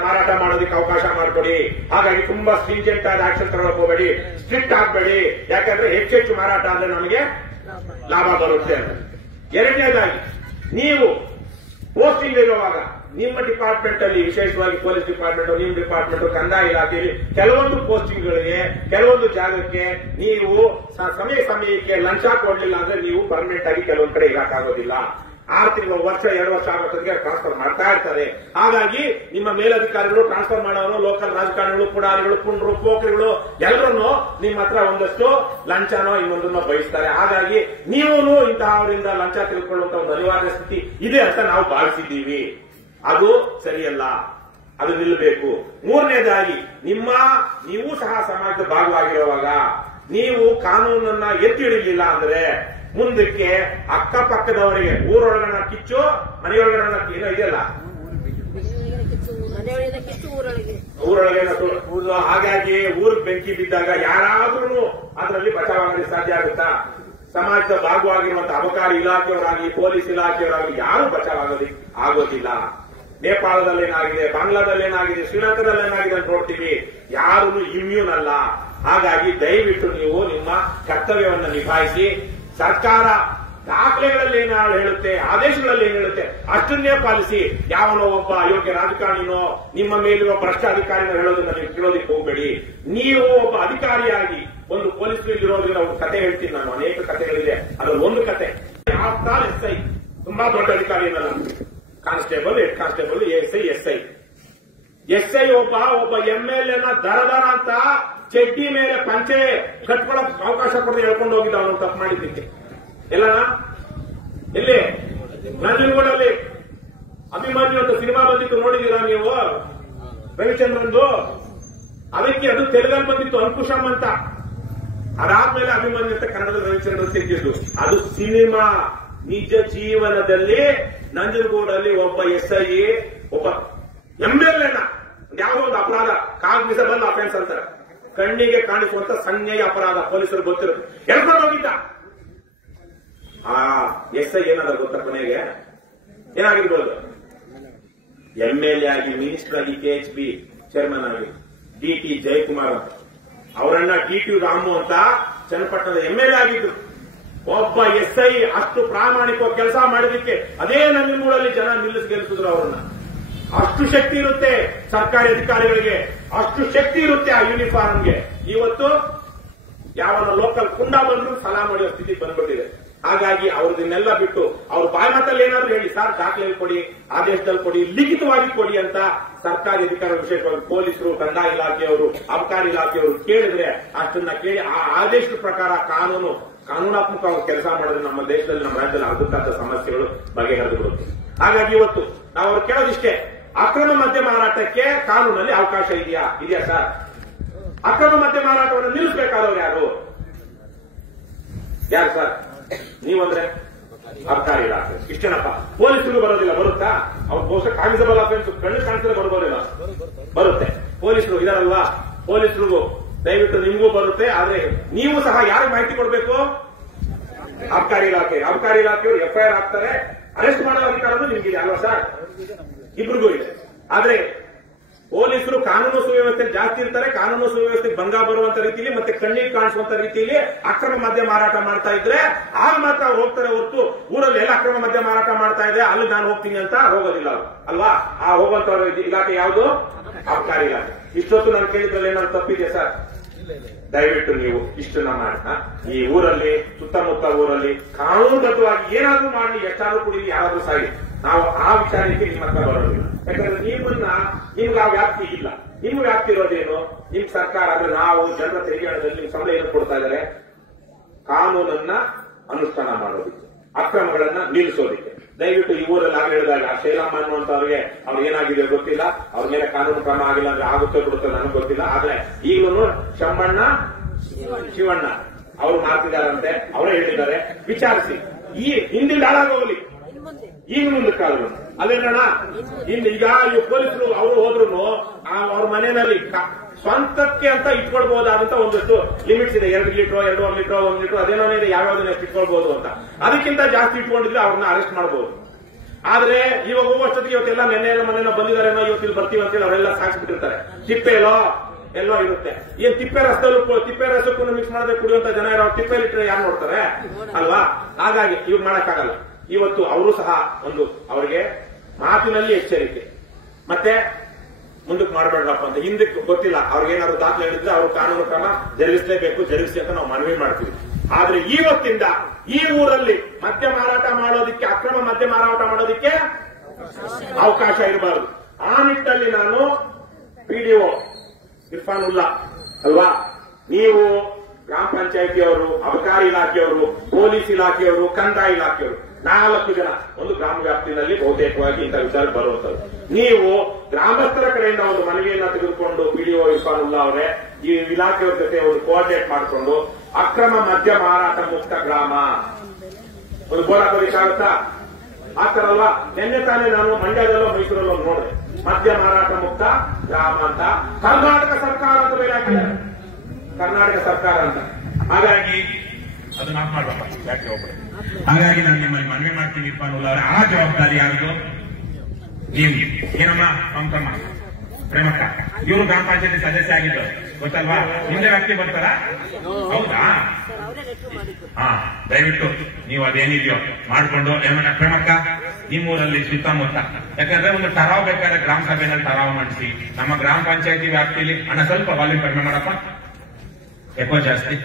ಮಾರಾಟ ಮಾಡೋದಕ್ಕೆ ಅವಕಾಶ ಮಾಡಿಕೊಡಿ. ಹಾಗಾಗಿ ತುಂಬಾ ಸ್ಟ್ರಿಂಜೆಂಟ್ ಆದ ಆಕ್ಷನ್ ತಗೊಳ್ಳಕ್ ಹೋಗಬೇಡಿ, ಸ್ಟ್ರಿಕ್ಟ್ ಆಗಬೇಡಿ. ಯಾಕಂದ್ರೆ ಹೆಚ್ಚೆಚ್ಚು ಮಾರಾಟ ಆದ್ರೆ ನಮಗೆ ಲಾಭ ಬರುತ್ತೆ ಅಂತ. ಎರಡನೇದಾಗಿ, ನೀವು ಪೋಸ್ಟಿಂಗ್ ಇರುವಾಗ ನಿಮ್ಮ ಡಿಪಾರ್ಟ್ಮೆಂಟ್ ಅಲ್ಲಿ, ವಿಶೇಷವಾಗಿ ಪೊಲೀಸ್ ಡಿಪಾರ್ಟ್ಮೆಂಟ್, ನಿಮ್ಮ ಡಿಪಾರ್ಟ್ಮೆಂಟ್, ಕಂದಾಯ ಇಲಾಖೆಯಲ್ಲಿ ಕೆಲವೊಂದು ಪೋಸ್ಟಿಂಗ್ಗಳಿಗೆ, ಕೆಲವೊಂದು ಜಾಗಕ್ಕೆ ನೀವು ಸಮಯಕ್ಕೆ ಲಂಚ ಕೊಡಲಿಲ್ಲ ಅಂದ್ರೆ ನೀವು ಪರ್ಮನೆಂಟ್ ಆಗಿ ಕೆಲವೊಂದು ಕಡೆ ಇರಕ್ಕಾಗೋದಿಲ್ಲ. 6 ತಿಂಗಳು, ವರ್ಷ, 2 ವರ್ಷ ಆಗೋತ್ತಿಗೆ ಟ್ರಾನ್ಸ್ಫರ್ ಮಾಡ್ತಾ ಇರ್ತಾರೆ. ಹಾಗಾಗಿ ನಿಮ್ಮ ಮೇಲಧಿಕಾರಿಗಳು, ಟ್ರಾನ್ಸ್ಫರ್ ಮಾಡೋರು, ಲೋಕಲ್ ರಾಜಕಾರಣಿಗಳು, ಪುಡಾರಿಗಳು, ಪುಂಡ್ರು, ಪೋಖ್ರಿಗಳು ಎಲ್ಲರನ್ನು ನಿಮ್ಮ ಹತ್ರ ಒಂದಷ್ಟು ಲಂಚನೋ ಇನ್ನೊಂದನ್ನೋ ಬಯಸ್ತಾರೆ. ಹಾಗಾಗಿ ನೀವು ಇಂತಹವರಿಂದ ಲಂಚ ತಿಳ್ಕೊಳ್ಳುವಂತ ಒಂದು ಅನಿವಾರ್ಯ ಸ್ಥಿತಿ ಇದೆ ಅಂತ ನಾವು ಭಾವಿಸಿದ್ದೀವಿ. ಅದು ಸರಿಯಲ್ಲ, ಅದು ನಿಲ್ಲಬೇಕು. 3ನೇದಾಗಿ, ನೀವು ಸಹ ಸಮಾಜದ ಭಾಗವಾಗಿರುವಾಗ ನೀವು ಕಾನೂನನ್ನ ಎತ್ತಿ ಹಿಡಿಲಿಲ್ಲ ಅಂದ್ರೆ ಮುಂದಕ್ಕೆ ಅಕ್ಕಪಕ್ಕದವರಿಗೆ ಊರೊಳಗಣ ಕಿಚ್ಚು, ಮನೆಯೊಳಗಣ ಏನೋ ಇದೆಯಲ್ಲ, ಊರೊಳಗೆ. ಹಾಗಾಗಿ ಊರಿಗೆ ಬೆಂಕಿ ಬಿದ್ದಾಗ ಯಾರಾದ್ರೂ ಅದರಲ್ಲಿ ಬಚಾವಾಗಲು ಸಾಧ್ಯ ಆಗುತ್ತಾ? ಸಮಾಜದ ಭಾಗವಾಗಿರುವಂತಹ ಅಬಕಾರಿ ಇಲಾಖೆಯವರಾಗಲಿ, ಪೊಲೀಸ್ ಇಲಾಖೆಯವರಾಗಲಿ ಯಾರು ಬಚಾವಾಗೋದಿಕ್ಕೆ ಆಗೋದಿಲ್ಲ. ನೇಪಾಳದಲ್ಲೇನಾಗಿದೆ, ಬಾಂಗ್ಲಾದಲ್ಲೇನಾಗಿದೆ, ಶ್ರೀಲಂಕಾದಲ್ಲೇನಾಗಿದೆ ಅಂತ ನೋಡ್ತೀವಿ. ಯಾರೂ ಇಮ್ಯೂನ್ ಅಲ್ಲ. ಹಾಗಾಗಿ ದಯವಿಟ್ಟು ನೀವು ನಿಮ್ಮ ಕರ್ತವ್ಯವನ್ನು ನಿಭಾಯಿಸಿ. ಸರ್ಕಾರ ದಾಖಲೆಗಳಲ್ಲಿ ಏನು ಹೇಳುತ್ತೆ, ಆದೇಶಗಳಲ್ಲಿ ಏನು ಹೇಳುತ್ತೆ ಅಷ್ಟನ್ನೇ ಪಾಲಿಸಿ. ಯಾವನೋ ಒಬ್ಬ ಅಯೋಗ್ಯ ರಾಜಕಾರಣಿನೋ ನಿಮ್ಮ ಮೇಲಿರುವ ಭ್ರಷ್ಟ ಅಧಿಕಾರಿನೋ ಹೇಳೋದನ್ನ ನೀವು ಕೇಳೋದಕ್ಕೆ ಹೋಗಬೇಡಿ. ನೀವು ಒಬ್ಬ ಅಧಿಕಾರಿಯಾಗಿ ಒಂದು ಪೊಲೀಸ್ ಇರೋದ್ರಿಂದ ಒಂದು ಕತೆ ಹೇಳ್ತೀನಿ ನಾನು. ಅನೇಕ ಕಥೆಗಳಿದೆ. ಅದ್ರಲ್ಲಿ ಒಂದು ಕತೆ, SI ತುಂಬಾ ದೊಡ್ಡ ಅಧಿಕಾರಿ ಏನಲ್ಲ, ಕಾನ್ಸ್ಟೇಬಲ್, ಹೆಡ್ ಕಾನ್ಸ್ಟೇಬಲ್, SI ಒಬ್ಬ MLA ದರ ಅಂತ ಚಡ್ಡಿ ಮೇಲೆ ಪಂಚೆ ಕಟ್ಕೊಳ್ಳಕ್ ಅವಕಾಶ ಕೊಡದೆ ಹೇಳ್ಕೊಂಡು ಹೋಗಿದ್ದ ಅವನು ತಪ್ಪು ಮಾಡಿದ್ದಕ್ಕೆ. ಎಲ್ಲ ಎಲ್ಲಿ? ನಂಜನಗೂಡಲ್ಲಿ ಅಭಿಮನ್ಯು ಅಂತ ಸಿನಿಮಾ ಬಂದಿತ್ತು, ನೋಡಿದೀರಾ ನೀವು? ರವಿಚಂದ್ರನ್ದು. ಅದಕ್ಕೆ ಅದು ತೆಲುಗಲ್ಲಿ ಬಂದಿತ್ತು, ಅಂಕುಶಂ ಅಂತ. ಅದಾದ್ಮೇಲೆ ಅಭಿಮನ್ಯು ಅಂತ ಕನ್ನಡದಲ್ಲಿ ರವಿಚಂದ್ರನ್ ಸಿಕ್ಕಿದ್ದು. ಅದು ಸಿನಿಮಾ. ನಿಜ ಜೀವನದಲ್ಲಿ ನಂಜನಗೂಡಲ್ಲಿ ಒಬ್ಬ SI ಒಬ್ಬ MLA ಯಾವುದೋ ಒಂದು ಅಪರಾಧ, ಕಾಗ್ನಿಸಬಲ್ ಅಫೆನ್ಸ್ ಅಂತಾರೆ, ಕಣ್ಣಿಗೆ ಕಾಣಿಸುವಂತ ಸಂಜ್ಞೆಯ ಅಪರಾಧ, ಪೊಲೀಸರು ಗೊತ್ತಿರುತ್ತೆ, ಎಳ್ಕೊಂಡು ಹೋಗಿದ್ದ. ಆ SI ಏನಾದ ಗೊತ್ತಾ? ಕೊನೆಗೆ ಏನಾಗಿರ್ಬೋದು? MLA ಆಗಿ, ಮಿನಿಸ್ಟರ್ ಆಗಿ, KHB ಚೇರ್ಮನ್ ಆಗಿ, DT ಜಯಕುಮಾರ್ ಅಂತ, ಅವರನ್ನ DT ರಾಮು ಅಂತ ಚನ್ನಪಟ್ಟಣದ MLA ಆಗಿದ್ರು. ಒಬ್ಬ SI ಅಷ್ಟು ಪ್ರಾಮಾಣಿಕವಾಗಿ ಕೆಲಸ ಮಾಡೋದಕ್ಕೆ ಅದೇ ನಂಜನಗೂಡಲ್ಲಿ ಜನ ನಿಲ್ಲಿಸಿ ಗೆಲ್ಲಿಸಿದ್ರು ಅವರನ್ನ. ಅಷ್ಟು ಶಕ್ತಿ ಇರುತ್ತೆ ಸರ್ಕಾರಿ ಅಧಿಕಾರಿಗಳಿಗೆ, ಅಷ್ಟು ಶಕ್ತಿ ಇರುತ್ತೆ ಆ ಯೂನಿಫಾರ್ಮ್ಗೆ. ಇವತ್ತು ಯಾವನ ಲೋಕಲ್ ಕುಂಡ ಬಂದ್ರು ಸಲಾಮ್ ಹೊಡೆಯೋ ಸ್ಥಿತಿ ಬಂದ್ಬಿಟ್ಟಿದೆ. ಹಾಗಾಗಿ ಅವ್ರದನ್ನೆಲ್ಲ ಬಿಟ್ಟು ಅವ್ರ ಬಾಯಿ ಮಾತಲ್ಲಿ ಏನಾದ್ರು ಹೇಳಿ, ಸರ್ ದಾಖಲೆಯಲ್ಲಿ ಕೊಡಿ, ಆದೇಶದಲ್ಲಿ ಕೊಡಿ, ಲಿಖಿತವಾಗಿ ಕೊಡಿ ಅಂತ ಸರ್ಕಾರಿ ಅಧಿಕಾರಿಗಳು, ವಿಶೇಷವಾಗಿ ಪೊಲೀಸರು, ಕಂದಾಯ ಇಲಾಖೆಯವರು, ಅಬಕಾರಿ ಇಲಾಖೆಯವರು ಕೇಳಿದ್ರೆ ಅಷ್ಟನ್ನ ಕೇಳಿ ಆ ಆದೇಶದ ಪ್ರಕಾರ ಕಾನೂನಾತ್ಮಕವಾಗಿ ಕೆಲಸ ಮಾಡಿದ್ರೆ ನಮ್ಮ ದೇಶದಲ್ಲಿ, ನಮ್ಮ ರಾಜ್ಯದಲ್ಲಿ ಆಗಬೇಕಾದ ಸಮಸ್ಯೆಗಳು ಬಗೆಹರಿದು ಬರುತ್ತೆ. ಹಾಗಾಗಿ ಇವತ್ತು ನಾವು ಅವ್ರು ಕೇಳೋದಿಷ್ಟೇ, ಅಕ್ರಮ ಮದ್ಯ ಮಾರಾಟಕ್ಕೆ ಕಾನೂನಲ್ಲಿ ಅವಕಾಶ ಇದೆಯಾ ಸರ್? ಅಕ್ರಮ ಮದ್ಯ ಮಾರಾಟವನ್ನು ನಿಲ್ಲಿಸಬೇಕಾದವ್ರು ಯಾರು ಸರ್? ನೀವಂದ್ರೆ ಅಬಕಾರಿ ಇಲಾಖೆ. ಇಷ್ಟೇನಪ್ಪ. ಪೊಲೀಸರು ಬರೋದಿಲ್ಲ, ಬರುತ್ತಾ? ಅವ್ರ ಬಹುಶಃ ಕಾಣಿಸಬಲ್ಲ ಅಫೆನ್ಸ್ ಕಣ್ಣು ಕಾಣಿಸಿದ್ರೆ ಬರ್ಬೋದಿಲ್ಲ, ಬರುತ್ತೆ. ಪೊಲೀಸರು ಇದಾರಲ್ವಾ, ಪೊಲೀಸರಿಗೂ ದಯವಿಟ್ಟು ನಿಮಗೂ ಬರುತ್ತೆ. ಆದ್ರೆ ನೀವು ಸಹ ಯಾರಿಗೆ ಮಾಹಿತಿ ಕೊಡಬೇಕು? ಅಬಕಾರಿ ಇಲಾಖೆಯವರು FIR ಹಾಕ್ತಾರೆ, ಅರೆಸ್ಟ್ ಮಾಡೋ ಅಧಿಕಾರನೂ ನಿಮ್ಗಿದೆ ಅಲ್ವಾ ಸರ್? ಇಬ್ರಿಗೂ ಇದೆ. ಆದ್ರೆ ಪೊಲೀಸರು ಕಾನೂನು ಸುವ್ಯವಸ್ಥೆ ಜಾಸ್ತಿ ಇರ್ತಾರೆ. ಕಾನೂನು ಸುವ್ಯವಸ್ಥೆಗೆ ಭಂಗ ಬರುವಂತ ರೀತಿಯಲ್ಲಿ ಮತ್ತೆ ಕಣ್ಣಿಗೆ ಕಾಣಿಸುವಂತ ರೀತಿಯಲ್ಲಿ ಅಕ್ರಮ ಮದ್ಯ ಮಾರಾಟ ಮಾಡ್ತಾ ಇದ್ರೆ ಆಗ ಮಾತ್ರ ಅವ್ರು ಹೋಗ್ತಾರೆ ಹೊರತು ಊರಲ್ಲಿ ಎಲ್ಲ ಅಕ್ರಮ ಮದ್ಯ ಮಾರಾಟ ಮಾಡ್ತಾ ಇದೆ ಅಲ್ಲಿ ನಾನು ಹೋಗ್ತೀನಿ ಅಂತ ಹೋಗೋದಿಲ್ಲ ಅಲ್ವಾ? ಆ ಹೋಗುವಂತ ಇಲಾಖೆ ಯಾವುದು? ಅಬಕಾರಿ ಇಲಾಖೆ. ಇಷ್ಟೊತ್ತು ನಾನು ಕೇಳಿದ್ರಲ್ಲಿ ಏನಾದ್ರು ತಪ್ಪಿದೆ ಸರ್? ದಯವಿಟ್ಟು ನೀವು ಇಷ್ಟನ್ನ ಮಾಡೋಣ. ಈ ಊರಲ್ಲಿ, ಸುತ್ತಮುತ್ತ ಊರಲ್ಲಿ ಕಾನೂನುಬದ್ಧವಾಗಿ ಏನಾದ್ರೂ ಮಾಡಿ, ಎಷ್ಟಾದ್ರೂ ಕುಡಿಲಿ, ಯಾರಾದ್ರೂ ಸಾಗಿ, ನಾವು ಆ ವಿಚಾರಕ್ಕೆ ನಿಮ್ಮ ಹತ್ರ ಬರೋದಿಲ್ಲ. ಯಾಕಂದ್ರೆ ನಿಮ್ಗೆ ಆ ವ್ಯಾಪ್ತಿ ಇಲ್ಲ. ನಿಮ್ಮ ವ್ಯಾಪ್ತಿ ಇರೋದೇನು? ನಿಮ್ ಸರ್ಕಾರ ಅಂದ್ರೆ ನಾವು ಜನರ ತೆರಿಗೆ ಹಣದಲ್ಲಿ ನಿಮ್ ಸಂಬಳ ಏನು ಕೊಡ್ತಾ ಇದ್ದಾರೆ? ಕಾನೂನನ್ನ ಅನುಷ್ಠಾನ ಮಾಡೋದಕ್ಕೆ, ಅಕ್ರಮಗಳನ್ನ ನಿಲ್ಲಿಸೋದಕ್ಕೆ. ದಯವಿಟ್ಟು ಈ ಊರಲ್ಲಿ ಆಗ ಹೇಳಿದಾಗ ಶೈಲಮ್ಮ ಅನ್ನುವಂಥವ್ರಿಗೆ ಅವ್ರು ಏನಾಗಿದೆ ಗೊತ್ತಿಲ್ಲ, ಅವ್ರ ಮೇಲೆ ಕಾನೂನು ಕ್ರಮ ಆಗಿಲ್ಲ ಅಂದ್ರೆ ಆಗುತ್ತೆ ಬಿಡುತ್ತೆ ನನಗೆ ಗೊತ್ತಿಲ್ಲ. ಆದ್ರೆ ಈಗಲೂ ಶಿವಣ್ಣ ಅವರು ಮಾಡ್ತಿದ್ದಾರಂತೆ, ಅವರೇ ಹೇಳಿದ್ದಾರೆ, ವಿಚಾರಿಸಿ. ಈ ಹಿಂದಿನ ಹಾಳಾಗೋಗ್ಲಿ, ಈಗ ಮುಂದಕ್ಕಾದ್ರು ಅಲ್ಲೇನಣ್ಣ. ಈಗ ಈ ಪೊಲೀಸರು ಅವರು ಹೋದ್ರು ಅವ್ರ ಮನೆಯಲ್ಲಿ ಸ್ವಂತಕ್ಕೆ ಅಂತ ಇಟ್ಕೊಳ್ಬಹುದಾದಂತ ಒಂದಷ್ಟು ಲಿಮಿಟ್ಸ್ ಇದೆ. 2 ಲೀಟರ್, 2.5 ಲೀಟರ್, 1 ಲೀಟರ್ ಅದೇನೋ ಇದೆ, ಯಾವ್ಯಾವ್ದನ್ನ ಇಟ್ಕೊಳ್ಬಹುದು ಅಂತ. ಅದಕ್ಕಿಂತ ಜಾಸ್ತಿ ಇಟ್ಕೊಂಡಿದ್ರೆ ಅವ್ರನ್ನ ಅರೆಸ್ಟ್ ಮಾಡಬಹುದು. ಆದ್ರೆ ಇವಾಗ ಹೋಗುವಷ್ಟೊತ್ತಿಗೆ ಇವತ್ತೆಲ್ಲ ಮನೆಯಲ್ಲ ಬಂದಿದ್ದಾರೇನೋ, ಇವತ್ತಿಲ್ಲಿ ಬರ್ತೀವಿ ಅಂತೇಳಿ ಅವರೆಲ್ಲ ಸಾಕ್ಸ್ಬಿಟ್ಟಿರ್ತಾರೆ. ತಿಪ್ಪೆಲೋ ಎಲ್ಲೋ ಇರುತ್ತೆ. ಏನ್ ತಿಪ್ಪೆ ರಸಕ್ಕೂ ಮಿಕ್ಸ್ ಮಾಡದೆ ಕುಡಿಯುವಂತ ಜನ ಇರೋ ತಿಪ್ಪೆ ಇಟ್ಟರೆ ಯಾರು ನೋಡ್ತಾರೆ ಅಲ್ವಾ? ಹಾಗಾಗಿ ಇವ್ರು ಮಾಡಕ್ಕಾಗಲ್ಲ. ಇವತ್ತು ಅವರು ಸಹ ಒಂದು ಅವರಿಗೆ ಮಾತಿನಲ್ಲಿ ಎಚ್ಚರಿಕೆ, ಮತ್ತೆ ಮುಂದಕ್ಕೆ ಮಾಡಬೇಡ್ರಪ್ಪ ಅಂತ. ಹಿಂದಕ್ಕೆ ಗೊತ್ತಿಲ್ಲ, ಅವ್ರಿಗೇನಾದ್ರು ದಾಖಲೆ ಹೇಳಿದ್ರೆ ಅವ್ರು ಕಾನೂನು ಕ್ರಮ ಜರುಗಿಸಲೇಬೇಕು, ಜರುಗಿಸಿ ಅಂತ ನಾವು ಮನವಿ ಮಾಡ್ತೀವಿ. ಆದ್ರೆ ಇವತ್ತಿಂದ ಈ ಊರಲ್ಲಿ ಮದ್ಯ ಮಾರಾಟ ಮಾಡೋದಿಕ್ಕೆ, ಅಕ್ರಮ ಮದ್ಯ ಮಾರಾಟ ಮಾಡೋದಿಕ್ಕೆ ಅವಕಾಶ ಇರಬಾರದು. ಆ ನಿಟ್ಟಿನಲ್ಲಿ ನಾನು ಪಿಡಿಒ ಇರ್ಫಾನ್ ಉಲ್ಲಾ ಅಲ್ವಾ, ನೀವು ಗ್ರಾಮ ಪಂಚಾಯಿತಿಯವರು, ಅಬಕಾರಿ ಇಲಾಖೆಯವರು, ಪೊಲೀಸ್ ಇಲಾಖೆಯವರು, ಕಂದಾಯ ಇಲಾಖೆಯವರು 4 ಜನ ಒಂದು ಗ್ರಾಮ ವ್ಯಾಪ್ತಿಯಲ್ಲಿ ಬಹುತೇಕವಾಗಿ ಇಂಥ ವಿಚಾರ ಬರುವಂತದ್ದು. ನೀವು ಗ್ರಾಮಸ್ಥರ ಕಡೆಯಿಂದ ಒಂದು ಮನವಿಯನ್ನ ತೆಗೆದುಕೊಂಡು ಪಿಡಿಒ ಇರ್ಫಾನ್ ಉಲ್ಲಾ ಅವರೇ ಈ ಇಲಾಖೆಯವರ ಜೊತೆ ಒಂದು ಕೋಆರ್ಡಿನೇಟ್ ಮಾಡಿಕೊಂಡು ಅಕ್ರಮ ಮದ್ಯ ಮಾರಾಟ ಮುಕ್ತ ಗ್ರಾಮ ಒಂದು ಬೋರ್ಡ್ ಹಾಕೋದಕ್ಕಾಗುತ್ತಾ? ಆಗ್ತಾರಲ್ವಾ? ನಿನ್ನೆ ತಾನೇ ನಾನು ಮಂಡ್ಯದಲ್ಲೋ ಮೈಸೂರಲ್ಲೋ ನೋಡಿದೆ, ಮದ್ಯ ಮಾರಾಟ ಮುಕ್ತ ಗ್ರಾಮ ಅಂತ ಕರ್ನಾಟಕ ಸರ್ಕಾರ ಅಂತ ಬೇರೆ ಹಾಕಿದ್ದಾರೆ, ಕರ್ನಾಟಕ ಸರ್ಕಾರ ಅಂತ. ಹಾಗಾಗಿ ಅದು ನಾವು ಮಾಡ್ಬೇಕ, ಯಾಕೆ ಹೋಗ್ಬೇಡ. ಹಾಗಾಗಿ ನಾನು ನಿಮ್ಮಲ್ಲಿ ಮನವಿ ಮಾಡ್ತೀನಿ ಇರ್ಫಾನ್ ಉಲ್ಲಾ ಅವರೇ, ಆ ಜವಾಬ್ದಾರಿ ಯಾವುದು? ನೀವು ಏನಮ್ಮ ಅಂಕಮ್ಮ ಪ್ರೇಮಕ್ಕ ಇವರು ಗ್ರಾಮ ಪಂಚಾಯತಿ ಸದಸ್ಯ ಆಗಿದ್ರು ಗೊತ್ತಲ್ವಾ? ನಿಮ್ದೇ ವ್ಯಕ್ತಿ ಬರ್ತಾರ? ಹೌದಾ? ಹಾ, ದಯವಿಟ್ಟು ನೀವು ಅದೇನಿದೆಯೋ ಮಾಡ್ಕೊಂಡು ಏಮನ್ನ ಪ್ರೇಮಕ್ಕ ನಿಮ್ಮೂರಲ್ಲಿ ಸುತ್ತಮುತ್ತ, ಯಾಕಂದ್ರೆ ಒಂದು ಠರಾವ್ ಬೇಕಾದ್ರೆ ಗ್ರಾಮ ಸಭೆಯಲ್ಲಿ ಠರಾವ್ ಮಾಡಿಸಿ ನಮ್ಮ ಗ್ರಾಮ ಪಂಚಾಯತಿ ವ್ಯಾಪ್ತಿಯಲ್ಲಿ ಅಣ್ಣ ಸ್ವಲ್ಪ ವಾಲ್ಯೂಮ್ ಕಡಿಮೆ ಮಾಡಪ್ಪ, ಎಕೋ ಜಾಸ್ತಿ.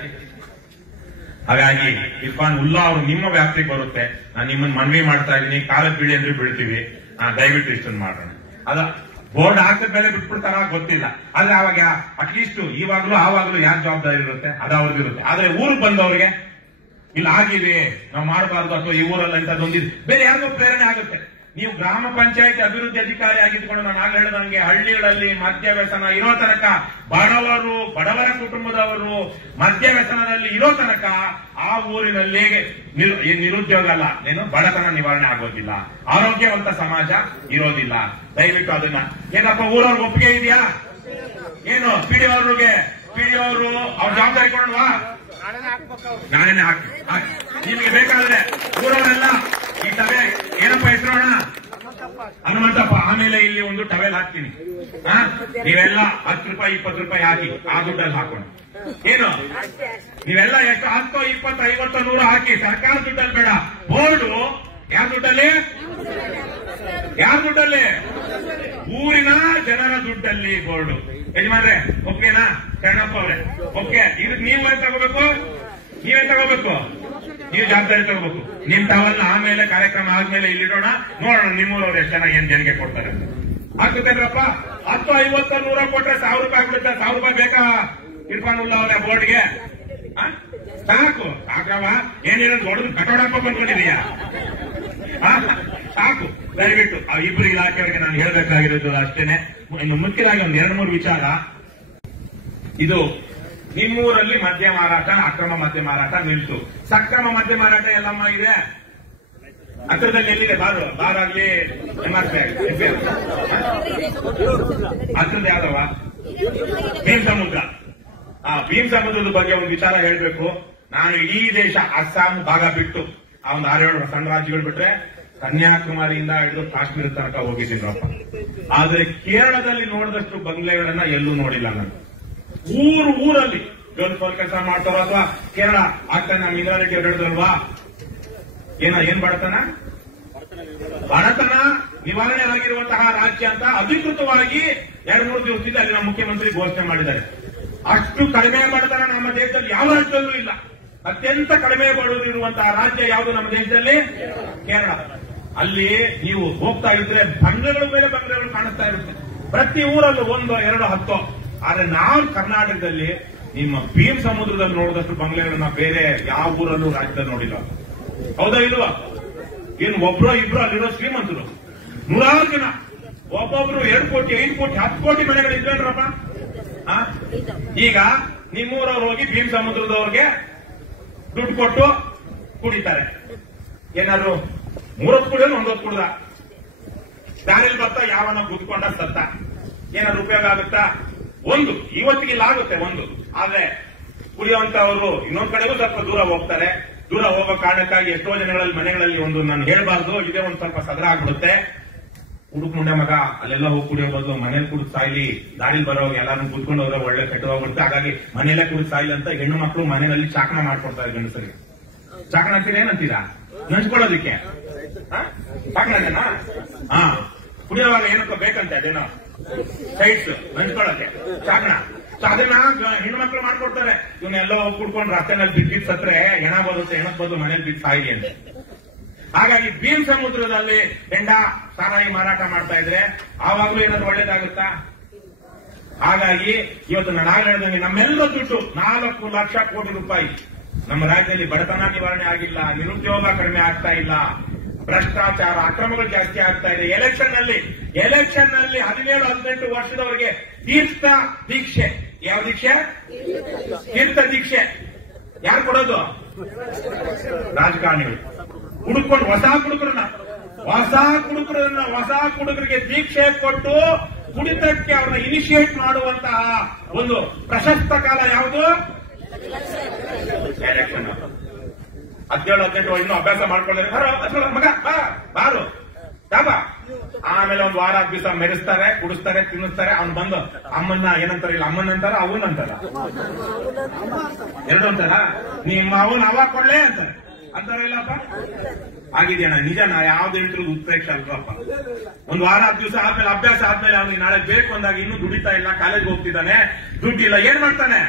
ಹಾಗಾಗಿ ಇರ್ಫಾನ್ ಉಲ್ಲಾ ಅವರು ನಿಮ್ಮ ವ್ಯಾಪ್ತಿಗೆ ಬರುತ್ತೆ. ನಾನು ನಿಮ್ಮನ್ನು ಮನವಿ ಮಾಡ್ತಾ ಇದ್ದೀನಿ, ಕಾಲ ಬೀಳಿ ಅಂದ್ರೆ ಬೀಳ್ತೀವಿ, ದಯವಿಟ್ಟು ಇಷ್ಟನ್ನು ಮಾಡೋಣ. ಅದ ಬೋರ್ಡ್ ಹಾಕಿದ ಮೇಲೆ ಬಿಟ್ಬಿಡ್ತಾರ ಗೊತ್ತಿಲ್ಲ, ಆದ್ರೆ ಅವಾಗ ಅಟ್ಲೀಸ್ಟ್ ಇವಾಗ್ಲೂ ಆವಾಗ್ಲೂ ಯಾರು ಜವಾಬ್ದಾರಿ ಇರುತ್ತೆ ಅದು ಅವ್ರಿಗಿರುತ್ತೆ. ಆದ್ರೆ ಊರಿಗೆ ಬಂದವ್ರಿಗೆ ಇಲ್ಲ ಆಗಿವೆ ನಾವು ಮಾಡಬಾರ್ದು ಅಥವಾ ಈ ಊರಲ್ಲಿ ಅಂತದೊಂದಿದೆ ಬೇರೆ ಯಾರಿಗೂ ಪ್ರೇರಣೆ ಆಗುತ್ತೆ. ನೀವು ಗ್ರಾಮ ಪಂಚಾಯತ್ ಅಭಿವೃದ್ಧಿ ಅಧಿಕಾರಿ ಆಗಿದ್ಕೊಂಡು ನಾನು ಆಗ್ಲೇ ಹೇಳಿದಂಗೆ ಹಳ್ಳಿಗಳಲ್ಲಿ ಮದ್ಯ ವ್ಯಸನ ಇರೋ ತನಕ ಬಡವರ ಕುಟುಂಬದವರು ಮದ್ಯ ವ್ಯಸನದಲ್ಲಿ ಇರೋ ತನಕ ಆ ಊರಿನಲ್ಲಿ ನಿರುದ್ಯೋಗ ಅಲ್ಲ ಏನು ಬಡತನ ನಿವಾರಣೆ ಆಗೋದಿಲ್ಲ, ಆರೋಗ್ಯವಂತ ಸಮಾಜ ಇರೋದಿಲ್ಲ. ದಯವಿಟ್ಟು ಅದನ್ನ ಏನಪ್ಪ ಊರವ್ರಿಗೆ ಒಪ್ಪಿಗೆ ಇದೆಯಾ? ಏನು ಪಿಡಿಒ ಅವರು ಅವ್ರ ಜವಾಬ್ದಾರಿ ಕೊಡಲ್ವಾ? ನಾನೇನೆ ಹಾಕಿ ನಿಮಗೆ ಬೇಕಾದ್ರೆ ಊರವರೆಲ್ಲ ಈ ಸಭೆ ಏನಪ್ಪ ಹೆಸರೋಣ ಹನುಮಂತಪ್ಪ, ಆಮೇಲೆ ಇಲ್ಲಿ ಒಂದು ಟವೆಲ್ ಹಾಕ್ತೀನಿ, ನೀವೆಲ್ಲ 10 ರೂಪಾಯಿ 20 ರೂಪಾಯಿ ಹಾಕಿ ಆ ದುಡ್ಡಲ್ಲಿ ಹಾಕೊಂಡು ಏನು ನೀವೆಲ್ಲ ಎಷ್ಟು 10 20 50 100 ಹಾಕಿ ಸರ್ಕಾರ ದುಡ್ಡಲ್ಲಿ ಬೇಡ, ಬೋರ್ಡು ಯಾರ ದುಡ್ಡಲ್ಲಿ ಊರಿನ ಜನರ ದುಡ್ಡಲ್ಲಿ ಬೋರ್ಡು. ಯಜಮಾನ್ರೆ ಓಕೆನಾ? ಶರಣಪ್ಪ ಅವ್ರೆ ಓಕೆ. ಇದಕ್ಕೆ ನೀವೇನ್ ತಗೋಬೇಕು? ನೀವು ಜವಾಬ್ದಾರಿ ತಗೋಬೇಕು. ನಿಮ್ ತಾವಲ್ಲ ಆಮೇಲೆ ಕಾರ್ಯಕ್ರಮ ಆದ್ಮೇಲೆ ಇಲ್ಲಿಡೋಣ, ನೋಡೋಣ ನಿಮ್ಮೂರವ್ರು ಎಷ್ಟು ಜನ ಏನ್ ದೇಣಿಗೆ ಕೊಡ್ತಾರೆ. ಆಗ್ತದೇನ್ರಪ್ಪ? 10 50 100 ಕೊಟ್ರೆ 1000 ರೂಪಾಯಿ ಬಿಡುತ್ತೆ. 1000 ರೂಪಾಯಿ ಬೇಕಾ ಇರ್ಫಾನ್ ಉಲ್ಲಾ ಅವರ ಬೋರ್ಡ್ಗೆ? ಸಾಕವ ಏನೇನೋ ದೊಡ್ಡದು ಕಟ್ಟೋಡಪ್ಪ ಬಂದ್ಕೊಂಡಿದೀಯಾ? ಸಾಕು. ದಯವಿಟ್ಟು ಆ ಇಬ್ಬರು ಇಲಾಖೆಯವರಿಗೆ ನಾನು ಹೇಳಬೇಕಾಗಿರೋದು ಅಷ್ಟೇನೆ. ಇನ್ನು ಮುಖ್ಯವಾಗಿ ಒಂದು 2-3 ವಿಚಾರ. ಇದು ನಿಮ್ಮೂರಲ್ಲಿ ಮದ್ಯ ಮಾರಾಟ, ಅಕ್ರಮ ಮದ್ಯ ಮಾರಾಟ ನಿಲ್ತು. ಸಕ್ರಮ ಮದ್ಯ ಮಾರಾಟ ಎಲ್ಲಮ್ಮ ಇದೆ ಹತ್ರದಲ್ಲಿ ಎಲ್ಲಿದೆ? ಬಾರಾಗ್ಲಿ MRP ಹತ್ರದ ಯಾವ್ದವ? ಭೀಮ್ ಸಮುದ್ರ. ಭೀಮ್ ಸಮುದ್ರದ ಬಗ್ಗೆ ಒಂದು ವಿಚಾರ ಹೇಳಬೇಕು. ನಾನು ಇಡೀ ದೇಶ ಅಸ್ಸಾಂ ಭಾಗ ಬಿಟ್ಟು ಆ ಒಂದು 6-7 ಸಣ್ಣ ರಾಜ್ಯಗಳು ಬಿಟ್ರೆ ಕನ್ಯಾಕುಮಾರಿಯಿಂದ ಹಿಡಿದು ಕಾಶ್ಮೀರ ತನಕ ಹೋಗಿದ್ದೀನಪ್ಪ. ಆದ್ರೆ ಕೇರಳದಲ್ಲಿ ನೋಡಿದಷ್ಟು ಬಂಗ್ಲೆಗಳನ್ನ ಎಲ್ಲೂ ನೋಡಿಲ್ಲ ನಾನು. ಊರಲ್ಲಿ ಗಲ್ಫ್ ಅಲ್ಲಿ ಕೆಲಸ ಮಾಡ್ತಾರೋ ಅಥವಾ ಕೇರಳ ಆಗ್ತಾನೆ. ನಮ್ಮ ಇಂದ್ರಾರೆಡ್ಡಿ ಅವರು ಹೇಳಿದ್ರಲ್ವಾ, ಏನ್ ಬಡತನ ನಿವಾರಣೆ ಆಗಿರುವಂತಹ ರಾಜ್ಯ ಅಂತ ಅಧಿಕೃತವಾಗಿ 2-3 ದಿವಸದಿಂದ ಅಲ್ಲಿ ನಮ್ಮ ಮುಖ್ಯಮಂತ್ರಿ ಘೋಷಣೆ ಮಾಡಿದ್ದಾರೆ. ಅಷ್ಟು ಕಡಿಮೆ ಬಡತನ ನಮ್ಮ ದೇಶದಲ್ಲಿ ಯಾವ ರಾಜ್ಯದಲ್ಲೂ ಇಲ್ಲ. ಅತ್ಯಂತ ಕಡಿಮೆ ಬಡವರು ಇರುವಂತಹ ರಾಜ್ಯ ಯಾವುದು ನಮ್ಮ ದೇಶದಲ್ಲಿ? ಕೇರಳ. ಅಲ್ಲಿ ನೀವು ಹೋಗ್ತಾ ಇದ್ರೆ ಬಂಗ್ಲೆಗಳ ಮೇಲೆ ಬಂಗ್ಲೆಗಳು ಕಾಣಿಸ್ತಾ ಇರುತ್ತೆ. ಪ್ರತಿ ಊರಲ್ಲೂ 1, 2, 10. ಆದ್ರೆ ನಾವು ಕರ್ನಾಟಕದಲ್ಲಿ ನಿಮ್ಮ ಭೀಮ್ ಸಮುದ್ರದಲ್ಲಿ ನೋಡಿದಷ್ಟು ಬಂಗ್ಲೆಗಳನ್ನ ಬೇರೆ ಯಾವ ಊರಲ್ಲೂ ರಾಜ್ಯದಲ್ಲಿ ನೋಡಿಲ್ಲ. ಹೌದಾ ಇಲ್ವಾ? ಏನು ಒಬ್ರು ಇಬ್ರು ಅಲ್ಲಿರೋ ಶ್ರೀಮಂತರು 100 ಜನ, ಒಬ್ಬೊಬ್ರು 2 ಕೋಟಿ 5 ಕೋಟಿ 10 ಕೋಟಿ ಮನೆಗಳು ಇದ್ರೇನ್ರಪ್ಪ. ಈಗ ನಿಮ್ಮೂರವ್ರು ಹೋಗಿ ಭೀಮ್ ಸಮುದ್ರದವ್ರಿಗೆ ದುಡ್ಡು ಕೊಟ್ಟು ಕುಡಿತಾರೆ. ಏನಾದ್ರು 3 ಕುಡಿಯೋದು 1 ಕುಡ್ದ ದಾರಿಲಿ ಬರ್ತಾ ಯಾವನ ಗುದ್ಕೊಂಡ ಸತ್ತ ಏನಾದ್ರು ಉಪಯೋಗ ಆಗುತ್ತಾ? ಇವತ್ತಿಗೆ ಆಗುತ್ತೆ ಒಂದು. ಆದ್ರೆ ಕುಡಿಯುವಂತವರು ಇನ್ನೊಂದ್ ಕಡೆಗೂ ಸ್ವಲ್ಪ ದೂರ ಹೋಗ್ತಾರೆ. ದೂರ ಹೋಗೋ ಕಾರಣಕ್ಕಾಗಿ ಎಷ್ಟೋ ಜನಗಳಲ್ಲಿ ಮನೆಗಳಲ್ಲಿ ಒಂದು ನಾನು ಹೇಳ್ಬಾರ್ದು, ಇದೇ ಒಂದು ಸ್ವಲ್ಪ ಸದರ ಆಗ್ಬಿಡುತ್ತೆ. ಹುಡುಕ್ ಮುಂಡೆ ಮಗ ಅಲ್ಲೆಲ್ಲ ಹೋಗಿ ಕುಡಿಯೋ ಬದಲು ಮನೇಲಿ ಕುಡಿದು ಸಾಯ್ಲಿ, ದಾರಿಲಿ ಬರೋವಾಗ ಎಲ್ಲಾರು ಕುತ್ಕೊಂಡು ಹೋದ್ರೆ ಒಳ್ಳೆ ಕೆಟ್ಟೋಗ್ಬಿಡುತ್ತೆ. ಹಾಗಾಗಿ ಮನೆಯಲ್ಲೇ ಕುಡಿದು ಸಾಯ್ಲಿ ಅಂತ ಹೆಣ್ಣು ಮಕ್ಕಳು ಮನೆಯಲ್ಲಿ ಚಾಕಣ ಮಾಡ್ಕೊಡ್ತಾರೆ ಗಂಡಸರಿಗೆ. ಚಾಕಣ ಅಂತೀರ ಏನಂತೀರಾ? ನೆನ್ಸ್ಕೊಳ್ಳೋದಿಕ್ಕೆ ಚಾಕಣನಾ? ಕುಡಿಯೋವಾಗ ಏನಪ್ಪ ಬೇಕಂತೆ ಅದೇನೋ ಸೈಡ್ಸ್ ನೆನ್ಸ್ಕೊಳ್ಳೋಕೆ ಚಾಕಣ. ಸೊ ಅದನ್ನ ಹೆಣ್ಮಕ್ಳು ಮಾಡ್ಕೊಡ್ತಾರೆ. ಇವನ್ನೆಲ್ಲೋ ಕುಡ್ಕೊಂಡು ರಸ್ತೆನಲ್ಲಿ ಬಿದ್ದು ಸತ್ರೆ ಹೆಣ ಬರುತ್ತೆ, ಹೆಣಕ್ ಬದಲು ಮನೇಲಿ ಬಿದ್ದು ಸಾಯಿಗೆ ಅಂತ. ಹಾಗಾಗಿ ಭೀಮ್ ಸಮುದ್ರದಲ್ಲಿ ಹೆಂಡ ಸಾರಾಯಿ ಮಾರಾಟ ಮಾಡ್ತಾ ಇದ್ರೆ ಆವಾಗ್ಲೂ ಏನಾದ್ರು ಒಳ್ಳೇದಾಗುತ್ತಾ? ಹಾಗಾಗಿ ಇವತ್ತು ನಾನು ಆಗಲೇ ಹೇಳಿದಂಗೆ ನಮ್ಮೆಲ್ಲ ದುಡ್ಡು 4 ಲಕ್ಷ ಕೋಟಿ ರೂಪಾಯಿ ನಮ್ಮ ರಾಜ್ಯದಲ್ಲಿ ಬಡತನ ನಿವಾರಣೆ ಆಗಿಲ್ಲ, ನಿರುದ್ಯೋಗ ಕಡಿಮೆ ಆಗ್ತಾ ಇಲ್ಲ, ಭ್ರಷ್ಟಾಚಾರ ಅಕ್ರಮಗಳು ಜಾಸ್ತಿ ಆಗ್ತಾ ಇದೆ. ಎಲೆಕ್ಷನ್ ನಲ್ಲಿ 17-18 ವರ್ಷದವರೆಗೆ ತೀರ್ಥ ದೀಕ್ಷೆ. ಯಾವ ದೀಕ್ಷೆ? ತೀರ್ಥ ದೀಕ್ಷೆ. ಯಾರು ಕೊಡೋದು? ರಾಜಕಾರಣಿಗಳು ಹುಡುಕೊಂಡು ಹೊಸ ಕುಡುಕರಿಗೆ ದೀಕ್ಷೆ ಕೊಟ್ಟು ಕುಡಿತಕ್ಕೆ ಅವ್ರನ್ನ ಇನಿಷಿಯೇಟ್ ಮಾಡುವಂತಹ ಒಂದು ಪ್ರಶಸ್ತ ಕಾಲ ಯಾವುದು? ಎಲೆಕ್ಷನ್. 17-18 ಇನ್ನೂ ಅಭ್ಯಾಸ ಮಾಡ್ಕೊಳ್ಳಿ, ಮಗ ಬಾರು ಡಾಬಾ. ಆಮೇಲೆ ಒಂದು ವಾರ ದಿವಸ ಮೆರೆಸ್ತಾರೆ, ಕುಡಿಸ್ತಾರೆ, ತಿನ್ನಿಸ್ತಾರೆ. ಅವ್ನು ಬಂದು ಅಮ್ಮನ್ನ ಏನಂತಾರೆ? ಇಲ್ಲ ಅಮ್ಮನ ಅಂತಾರ, ಅವನ್ ಅಂತಾರ, ಎರಡು ಅಂತಾರ. ನಿಮ್ಮ ಅವನ್ ಅವ ಕೊಡ್ಲೇ ಅಂತಾರೆ, ಅಂತಾರ ಇಲ್ಲಪ್ಪ? ಆಗಿದೆಯಣ್ಣ, ನಿಜನಾ? ಯಾವ್ದು ಹೇಳ್ತಿರೋದು ಉತ್ಪ್ರೇಕ್ಷ ಅಲ್ವಪ್ಪ? ಒಂದು ವಾರ 10 ದಿವಸ ಆದ್ಮೇಲೆ ಅಭ್ಯಾಸ ಆದ್ಮೇಲೆ ಅವ್ನಿಗೆ ನಾಳೆ ಬೇಕು ಅಂದಾಗ ಇನ್ನೂ ದುಡಿತಾ ಇಲ್ಲ, ಕಾಲೇಜ್ ಹೋಗ್ತಿದ್ದಾನೆ, ದುಡ್ಡಿಲ್ಲ, ಏನ್ ಮಾಡ್ತಾನೆ?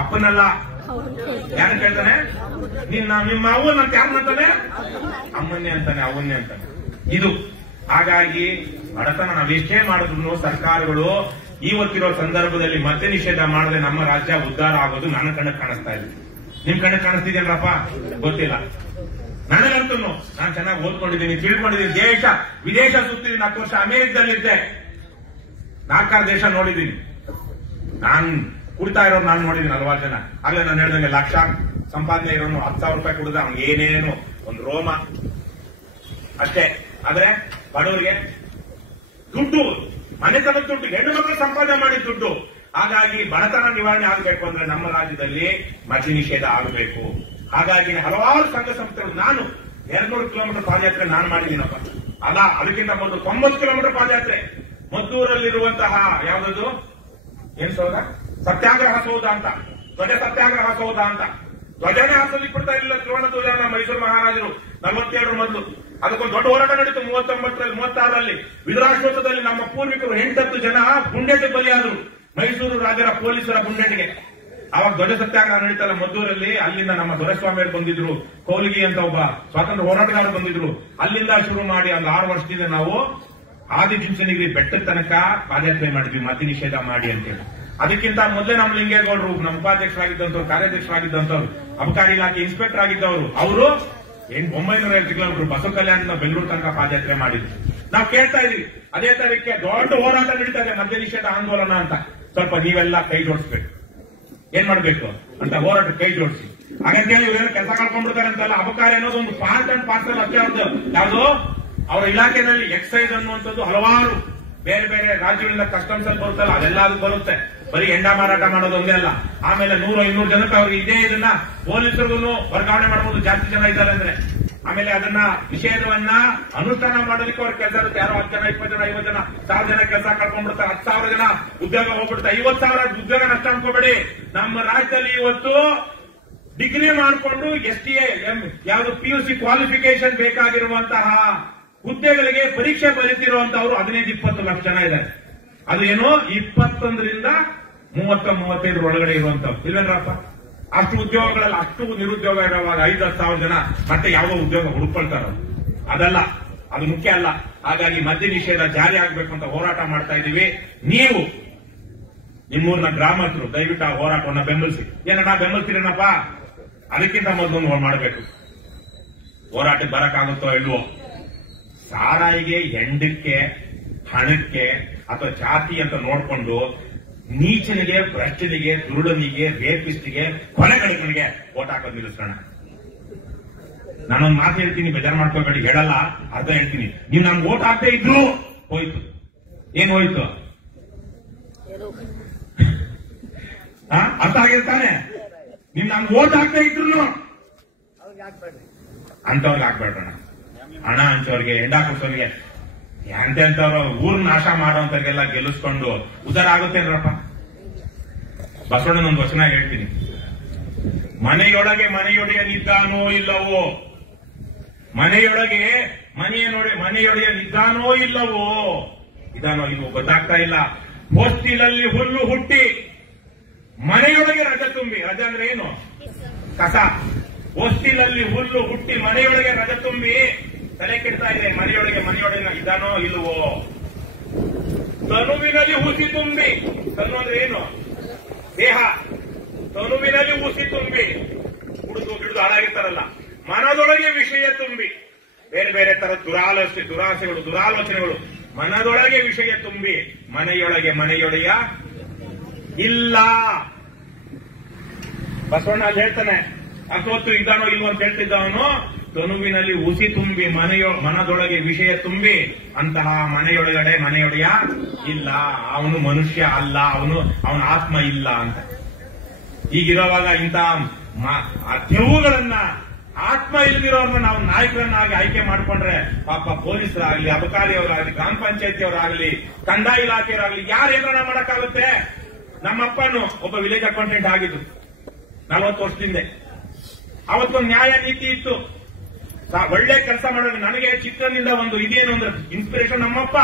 ಅಪ್ಪನಲ್ಲ, ಯಾರು ಕೇಳ್ತಾನೆ? ನಿಮ್ಮ ಅವನ್ ಅಂತ ಯಾರನ್ನಂತಾನೆ? ಅಮ್ಮನ್ನೇ ಅಂತಾನೆ, ಅವನ್ನೇ ಅಂತಾನೆ. ಇದು ಹಾಗಾಗಿ ಬಡತನ ನಾವೆಷ್ಟೇ ಮಾಡಿದ್ರು ಸರ್ಕಾರಗಳು ಇವತ್ತಿರೋ ಸಂದರ್ಭದಲ್ಲಿ ಮದ್ಯ ನಿಷೇಧ ಮಾಡದೆ ನಮ್ಮ ರಾಜ್ಯ ಉದ್ಧಾರ ಆಗೋದು ನನ್ನ ಕಣ್ಣಕ್ಕೆ ಕಾಣಿಸ್ತಾ ಇದೆ. ನಿಮ್ ಕಣ್ಣಕ್ಕೆ ಕಾಣಿಸ್ತಿದ್ಯಲ್ರಪ್ಪ? ಗೊತ್ತಿಲ್ಲ. ನನಗಂತೂ ನಾನು ಚೆನ್ನಾಗಿ ಓದ್ಕೊಂಡಿದ್ದೀನಿ, ತಿಳ್ಕೊಂಡಿದ್ದೀನಿ. ದೇಶ ವಿದೇಶ ಸುತ್ತಿದ್ದೀನಿ. 4 ವರ್ಷ ಅಮೆರಿಕದಲ್ಲಿದ್ದೆ, 4 ದೇಶ ನೋಡಿದ್ದೀನಿ. ನಾನ್ ಕುಡಿತಾ ಇರೋರು ನಾನು ನೋಡಿದ್ದೀನಿ 40 ಜನ. ಆಗ್ಲೇ ನಾನು ಹೇಳ್ದಂಗೆ ಲಕ್ಷ ಸಂಪಾದನೆ ಇರೋನು 10,000 ರೂಪಾಯಿ ಕುಡಿದ ಅವ್ನಿಗೆ ಏನೇನು ಒಂದು ರೋಮ ಅಷ್ಟೇ. ಆದ್ರೆ ಬಡವರಿಗೆ ದುಡ್ಡು, ಮನೆತನದ ದುಡ್ಡು, ಹೆಣ್ಣು ಮಕ್ಕಳು ಸಂಪಾದನೆ ಮಾಡಿದ ದುಡ್ಡು. ಹಾಗಾಗಿ ಬಡತನ ನಿವಾರಣೆ ಆಗಬೇಕು ಅಂದ್ರೆ ನಮ್ಮ ರಾಜ್ಯದಲ್ಲಿ ಮದ್ಯ ನಿಷೇಧ ಆಗಬೇಕು. ಹಾಗಾಗಿ ಹಲವಾರು ಸಂಘ ಸಂಸ್ಥೆಗಳು, ನಾನು 200 ಕಿಲೋಮೀಟರ್ ಪಾದಯಾತ್ರೆ ನಾನು ಮಾಡಿದ್ದೀನಪ್ಪ. ಅಲ್ಲ, ಅದಕ್ಕಿಂತ ಮೊದಲು 90 ಕಿಲೋಮೀಟರ್ ಪಾದಯಾತ್ರೆ ಮದ್ದೂರಲ್ಲಿರುವಂತಹ ಯಾವ್ದದು ಏನ್ ಸೌಧ? ಸತ್ಯಾಗ್ರಹ ಸೌಧ ಅಂತ, ಧ್ವಜ ಸತ್ಯಾಗ್ರಹ ಸೌಧ ಅಂತ. ಧ್ವಜನೇ ಹಾಸಲಿಕ್ಕೆ ಬಿಡ್ತಾ ಇಲ್ಲ ತ್ರಿವರ್ಣ ಮೈಸೂರು ಮಹಾರಾಜರು 47 ಮೊದಲು. ಅದಕ್ಕೊಂದು ದೊಡ್ಡ ಹೋರಾಟ ನಡೀತು 39ರಲ್ಲಿ 36ರಲ್ಲಿ. ವಿಧುರಾಶ್ವತ್ಥದಲ್ಲಿ ನಮ್ಮ ಪೂರ್ವಿಕರು 8-10 ಜನ ಗುಂಡೆಗೆ ಬಲಿಯಾದರು, ಮೈಸೂರು ರಾಜರ ಪೊಲೀಸರ ಗುಂಡೆಗೆ. ಅವಾಗ ಧ್ವಜ ಸತ್ಯಾಗ್ರಹ ನಡೀತಲ್ಲ ಮದ್ದೂರಲ್ಲಿ. ಅಲ್ಲಿಂದ ನಮ್ಮ ದೊರೆಸ್ವಾಮಿಯವರು ಬಂದಿದ್ರು, ಕೌಲಿಗಿ ಅಂತ ಒಬ್ಬ ಸ್ವಾತಂತ್ರ್ಯ ಹೋರಾಟಗಾರರು ಬಂದಿದ್ರು. ಅಲ್ಲಿಂದ ಶುರು ಮಾಡಿ ಒಂದು 6 ವರ್ಷದಿಂದ ನಾವು ಆದಿಚುಂಚನಗಿರಿ ಬೆಟ್ಟದ ತನಕ ಪಾದಯಾತ್ರೆ ಮಾಡಿದ್ವಿ, ಮದ್ಯ ನಿಷೇಧ ಮಾಡಿ ಅಂತೇಳಿ. ಅದಕ್ಕಿಂತ ಮೊದಲೇ ನಮ್ಮ ಲಿಂಗೇಗೌಡರು, ನಮ್ಮ ಉಪಾಧ್ಯಕ್ಷರಾಗಿದ್ದಂಥವ್ರು, ಕಾರ್ಯಾಧ್ಯಕ್ಷರಾಗಿದ್ದಂಥವ್ರು, ಅಬಕಾರಿ ಇಲಾಖೆ ಇನ್ಸ್ಪೆಕ್ಟರ್ ಆಗಿದ್ದವರು, ಅವರು 950 ಕಿಲೋಮೀಟರ್ ಬಸವ ಕಲ್ಯಾಣದಿಂದ ಬೆಂಗಳೂರು ತನಕ ಪಾದಯಾತ್ರೆ ಮಾಡಿದ್ರು. ನಾವು ಕೇಳ್ತಾ ಇದೀವಿ, ಅದೇ ತರಕ್ಕೆ ದೊಡ್ಡ ಹೋರಾಟ ನಡೀತಾ ಇದೆ ಮದ್ಯ ನಿಷೇಧ ಆಂದೋಲನ ಅಂತ. ಸ್ವಲ್ಪ ನೀವೆಲ್ಲ ಕೈ ಜೋಡಿಸ್ಬೇಕು. ಏನ್ ಮಾಡ್ಬೇಕು ಅಂತ ಹೋರಾಟ ಕೈ ಜೋಡಿಸಿ. ಹಾಗಂತೇಳಿ ಇವ್ರೇನು ಕೆಲಸ ಕಳ್ಕೊಂಡ್ಬಿಡ್ತಾರೆ ಅಂತಲ್ಲ. ಅಬಕಾರಿ ಅನ್ನೋದು ಒಂದು ಪಾರ್ಟ್ ಅಂಡ್ ಪಾರ್ಸಲ್ ಅಷ್ಟೇ. ಅವ್ರದ್ದು ಯಾವುದು ಅವರ ಇಲಾಖೆಯಲ್ಲಿ ಎಕ್ಸೈಸ್ ಅನ್ನುವಂಥದ್ದು ಹಲವಾರು ಬೇರೆ ಬೇರೆ ರಾಜ್ಯಗಳಿಂದ ಕಸ್ಟಮ್ಸ್ ಅಲ್ಲಿ ಬರುತ್ತಲ್ಲ, ಅದೆಲ್ಲ ಅದು ಬರುತ್ತೆ. ಬರೀ ಹೆಂಡ ಮಾರಾಟ ಮಾಡೋದು ಒಂದೇ ಅಲ್ಲ. ಆಮೇಲೆ 100-200 ಜನಕ್ಕೆ ಅವ್ರಿಗೆ ಇದೇ ಇದನ್ನ ಪೊಲೀಸರಿಗೂ ವರ್ಗಾವಣೆ ಮಾಡಬಹುದು, ಜಾಸ್ತಿ ಜನ ಇದ್ದಾರೆ ಅಂದ್ರೆ. ಆಮೇಲೆ ಅದನ್ನ ನಿಷೇಧವನ್ನ ಅನುಷ್ಠಾನ ಮಾಡೋದಕ್ಕೆ ಅವ್ರ ಕೆಲಸ ಇರುತ್ತೆ. ಯಾರೋ 10 ಜನ 20 ಜನ 50 ಜನ 1000 ಜನ ಕೆಲಸ ಕಳ್ಕೊಂಡ್ಬಿಡ್ತಾರೆ. 10,000 ಜನ ಉದ್ಯೋಗ ಹೋಗ್ಬಿಡ್ತಾರೆ. 50,000 ಉದ್ಯೋಗ ನಷ್ಟ ಅನ್ಕೋಬೇಡಿ. ನಮ್ಮ ರಾಜ್ಯದಲ್ಲಿ ಇವತ್ತು ಡಿಗ್ರಿ ಮಾಡಿಕೊಂಡು STA ಯಾವುದು PUC ಕ್ವಾಲಿಫಿಕೇಶನ್ ಬೇಕಾಗಿರುವಂತಹ ಹುದ್ದೆಗಳಿಗೆ ಪರೀಕ್ಷೆ ಬರೀತಿರುವಂತವರು 15-20 ಲಕ್ಷ ಜನ ಇದ್ದಾರೆ. ಅದು ಏನೋ 21ರಿಂದ 30-35 ಒಳಗಡೆ ಇರುವಂತವ್ರು ಇಲ್ವೇನ್ರಪ್ಪ? ಅಷ್ಟು ಉದ್ಯೋಗಗಳಲ್ಲಿ ಅಷ್ಟು ನಿರುದ್ಯೋಗ ಇರುವಾಗ 5-10 ಸಾವಿರ ಜನ ಮತ್ತೆ ಯಾವ ಉದ್ಯೋಗ ಹುಡುಕೊಳ್ತಾರ? ಅದಲ್ಲ, ಅದು ಮುಖ್ಯ ಅಲ್ಲ. ಹಾಗಾಗಿ ಮದ್ಯ ನಿಷೇಧ ಜಾರಿ ಆಗಬೇಕು ಅಂತ ಹೋರಾಟ ಮಾಡ್ತಾ ಇದ್ದೀವಿ. ನೀವು ನಿಮ್ಮೂರಿನ ಗ್ರಾಮಸ್ಥರು ದಯವಿಟ್ಟು ಆ ಹೋರಾಟವನ್ನು ಬೆಂಬಲಿಸಿ. ಏನಣ್ಣ ಬೆಂಬಲಿಸ್ತೀರೇನಪ್ಪ? ಅದಕ್ಕಿಂತ ಮೊದಲು ಮಾಡಬೇಕು. ಹೋರಾಟಕ್ಕೆ ಬರಕ್ಕಾಗುತ್ತೋ ಇಲ್ವೋ? ಸಾರಾಯಿಗೆ, ಹೆಂಡಕ್ಕೆ, ಹಣಕ್ಕೆ ಅಥವಾ ಜಾತಿ ಅಂತ ನೋಡ್ಕೊಂಡು ನೀಚನಿಗೆ, ಭ್ರಷ್ಟನಿಗೆ, ದುರುಡನಿಗೆ, ರೇಪಿಸ್ಟಿಗೆ, ಕೊಲೆಗಡಕನಿಗೆ ಓಟ್ ಹಾಕೋದು ನಿಲ್ಲಿಸೋಣ. ನಾನೊಂದು ಮಾತು ಹೇಳ್ತೀನಿ, ಬೇಜಾರು ಮಾಡ್ಕೋಬೇಡಿ, ಹೇಳಲ್ಲ, ಅರ್ಧ ಹೇಳ್ತೀನಿ. ನೀವು ನಮ್ಗೆ ಓಟ್ ಹಾಕದೇ ಇದ್ರು ಹೋಯ್ತು. ಏನ್ ಹೋಯ್ತು? ಅರ್ಥ ಆಗಿರ್ತಾನೆ. ನೀವು ನಮ್ಗೆ ಓಟ್ ಹಾಕದೇ ಇದ್ರು ಅಂತವ್ರಿಗೆ ಹಾಕ್ಬೇಡ್ರಣ. ಹಣ ಹಂಚೋರ್ಗೆ, ಹೆಂಡ ಹಾಕೋರ್ಗೆ, ಎಂತೆಂತವ್ರು ಊರ್ನ ನಾಶ ಮಾಡೋಂಥವ್ರಿಗೆಲ್ಲ ಗೆಲ್ಲಿಸ್ಕೊಂಡು ಉದ್ದಾರ ಆಗುತ್ತೇನ್ರಪ್ಪ? ಬಸವಣ್ಣನೊಂದು ವಚನ ಹೇಳ್ತೀನಿ, ಮನೆಯೊಳಗೆ ಮನೆಯೊಡೆಯನಿದ್ದಾನೋ ಇಲ್ಲವೋ, ಮನೆಯೊಳಗೆ ಮನೆಯೊಡೆಯನಿದ್ದಾನೋ ಇಲ್ಲವೋ, ಇದಾನೋ ಇಲ್ವೋ ಗೊತ್ತಾಗ್ತಾ ಇಲ್ಲ. ಹೊಸ್ತಿಲಲ್ಲಿ ಹುಲ್ಲು ಹುಟ್ಟಿ ಮನೆಯೊಳಗೆ ರಜ ತುಂಬಿ, ರಜ ಅಂದ್ರೆ ಏನು? ಕಸ. ಹೊಸ್ತಿಲಲ್ಲಿ ಹುಲ್ಲು ಹುಟ್ಟಿ ಮನೆಯೊಳಗೆ ರಜ ತುಂಬಿ ತಲೆ ಕೆಡ್ತಾ ಇದೆ. ಮನೆಯೊಳಗೆ ಇದ್ದಾನೋ ಇಲ್ವೋ? ತನುವಿನಲ್ಲಿ ಹುಸಿ ತುಂಬಿ, ತನು ಅಂದ್ರೆ ಏನು? ದೇಹ. ತನುವಿನಲ್ಲಿ ಹುಸಿ ತುಂಬಿ, ಕುಡಿದು ಬಿಡುದು ಹಾಳಾಗಿರ್ತಾರಲ್ಲ, ಮನದೊಳಗೆ ವಿಷಯ ತುಂಬಿ, ಬೇರೆ ಬೇರೆ ತರ ದುರಾಲೋಚನೆಗಳು ಮನದೊಳಗೆ ವಿಷಯ ತುಂಬಿ ಮನೆಯೊಡೆಯ ಇಲ್ಲ. ಬಸವಣ್ಣ ಅಲ್ಲಿ ಹೇಳ್ತಾನೆ, ಅಷ್ಟೊತ್ತು ಇದ್ದಾನೋ ಇಲ್ವೋ ಅಂತ ಹೇಳ್ತಿದ್ದವನು ತನುವಿನಲ್ಲಿ ಹುಸಿ ತುಂಬಿ ಮನದೊಳಗೆ ವಿಷಯ ತುಂಬಿ ಅಂತಹ ಮನೆಯೊಡೆಯ ಇಲ್ಲ, ಅವನು ಮನುಷ್ಯ ಅಲ್ಲ, ಅವನ ಆತ್ಮ ಇಲ್ಲ ಅಂತ. ಹೀಗಿರುವಾಗ ಇಂತಹ ಅತ್ಯವುಗಳನ್ನ, ಆತ್ಮ ಇಲ್ದಿರೋರ್ನ ನಾವು ನಾಯಕರನ್ನಾಗಿ ಆಯ್ಕೆ ಮಾಡಿಕೊಂಡ್ರೆ ಪಾಪ ಪೊಲೀಸರಾಗಲಿ, ಅಬಕಾರಿಯವರಾಗಲಿ, ಗ್ರಾಮ ಪಂಚಾಯತಿಯವರಾಗಲಿ, ಕಂದಾಯ ಇಲಾಖೆಯವರಾಗಲಿ ಯಾರು ಏನಾರ ಮಾಡಕ್ಕಾಗುತ್ತೆ? ನಮ್ಮಪ್ಪನು ಒಬ್ಬ ವಿಲೇಜ್ ಅಕೌಂಟೆಂಟ್ ಆಗಿದ್ರು 40 ವರ್ಷದಿಂದ. ಅವತ್ತೊಂದು ನ್ಯಾಯ ನೀತಿ ಇತ್ತು, ಒಳ್ಳೆ ಕೆಲಸ ಮಾಡೋದು. ನನಗೆ ಚಿತ್ರದಿಂದ ಒಂದು ಇದೇನು ಅಂದ್ರೆ ಇನ್ಸ್ಪಿರೇಷನ್ ನಮ್ಮಪ್ಪ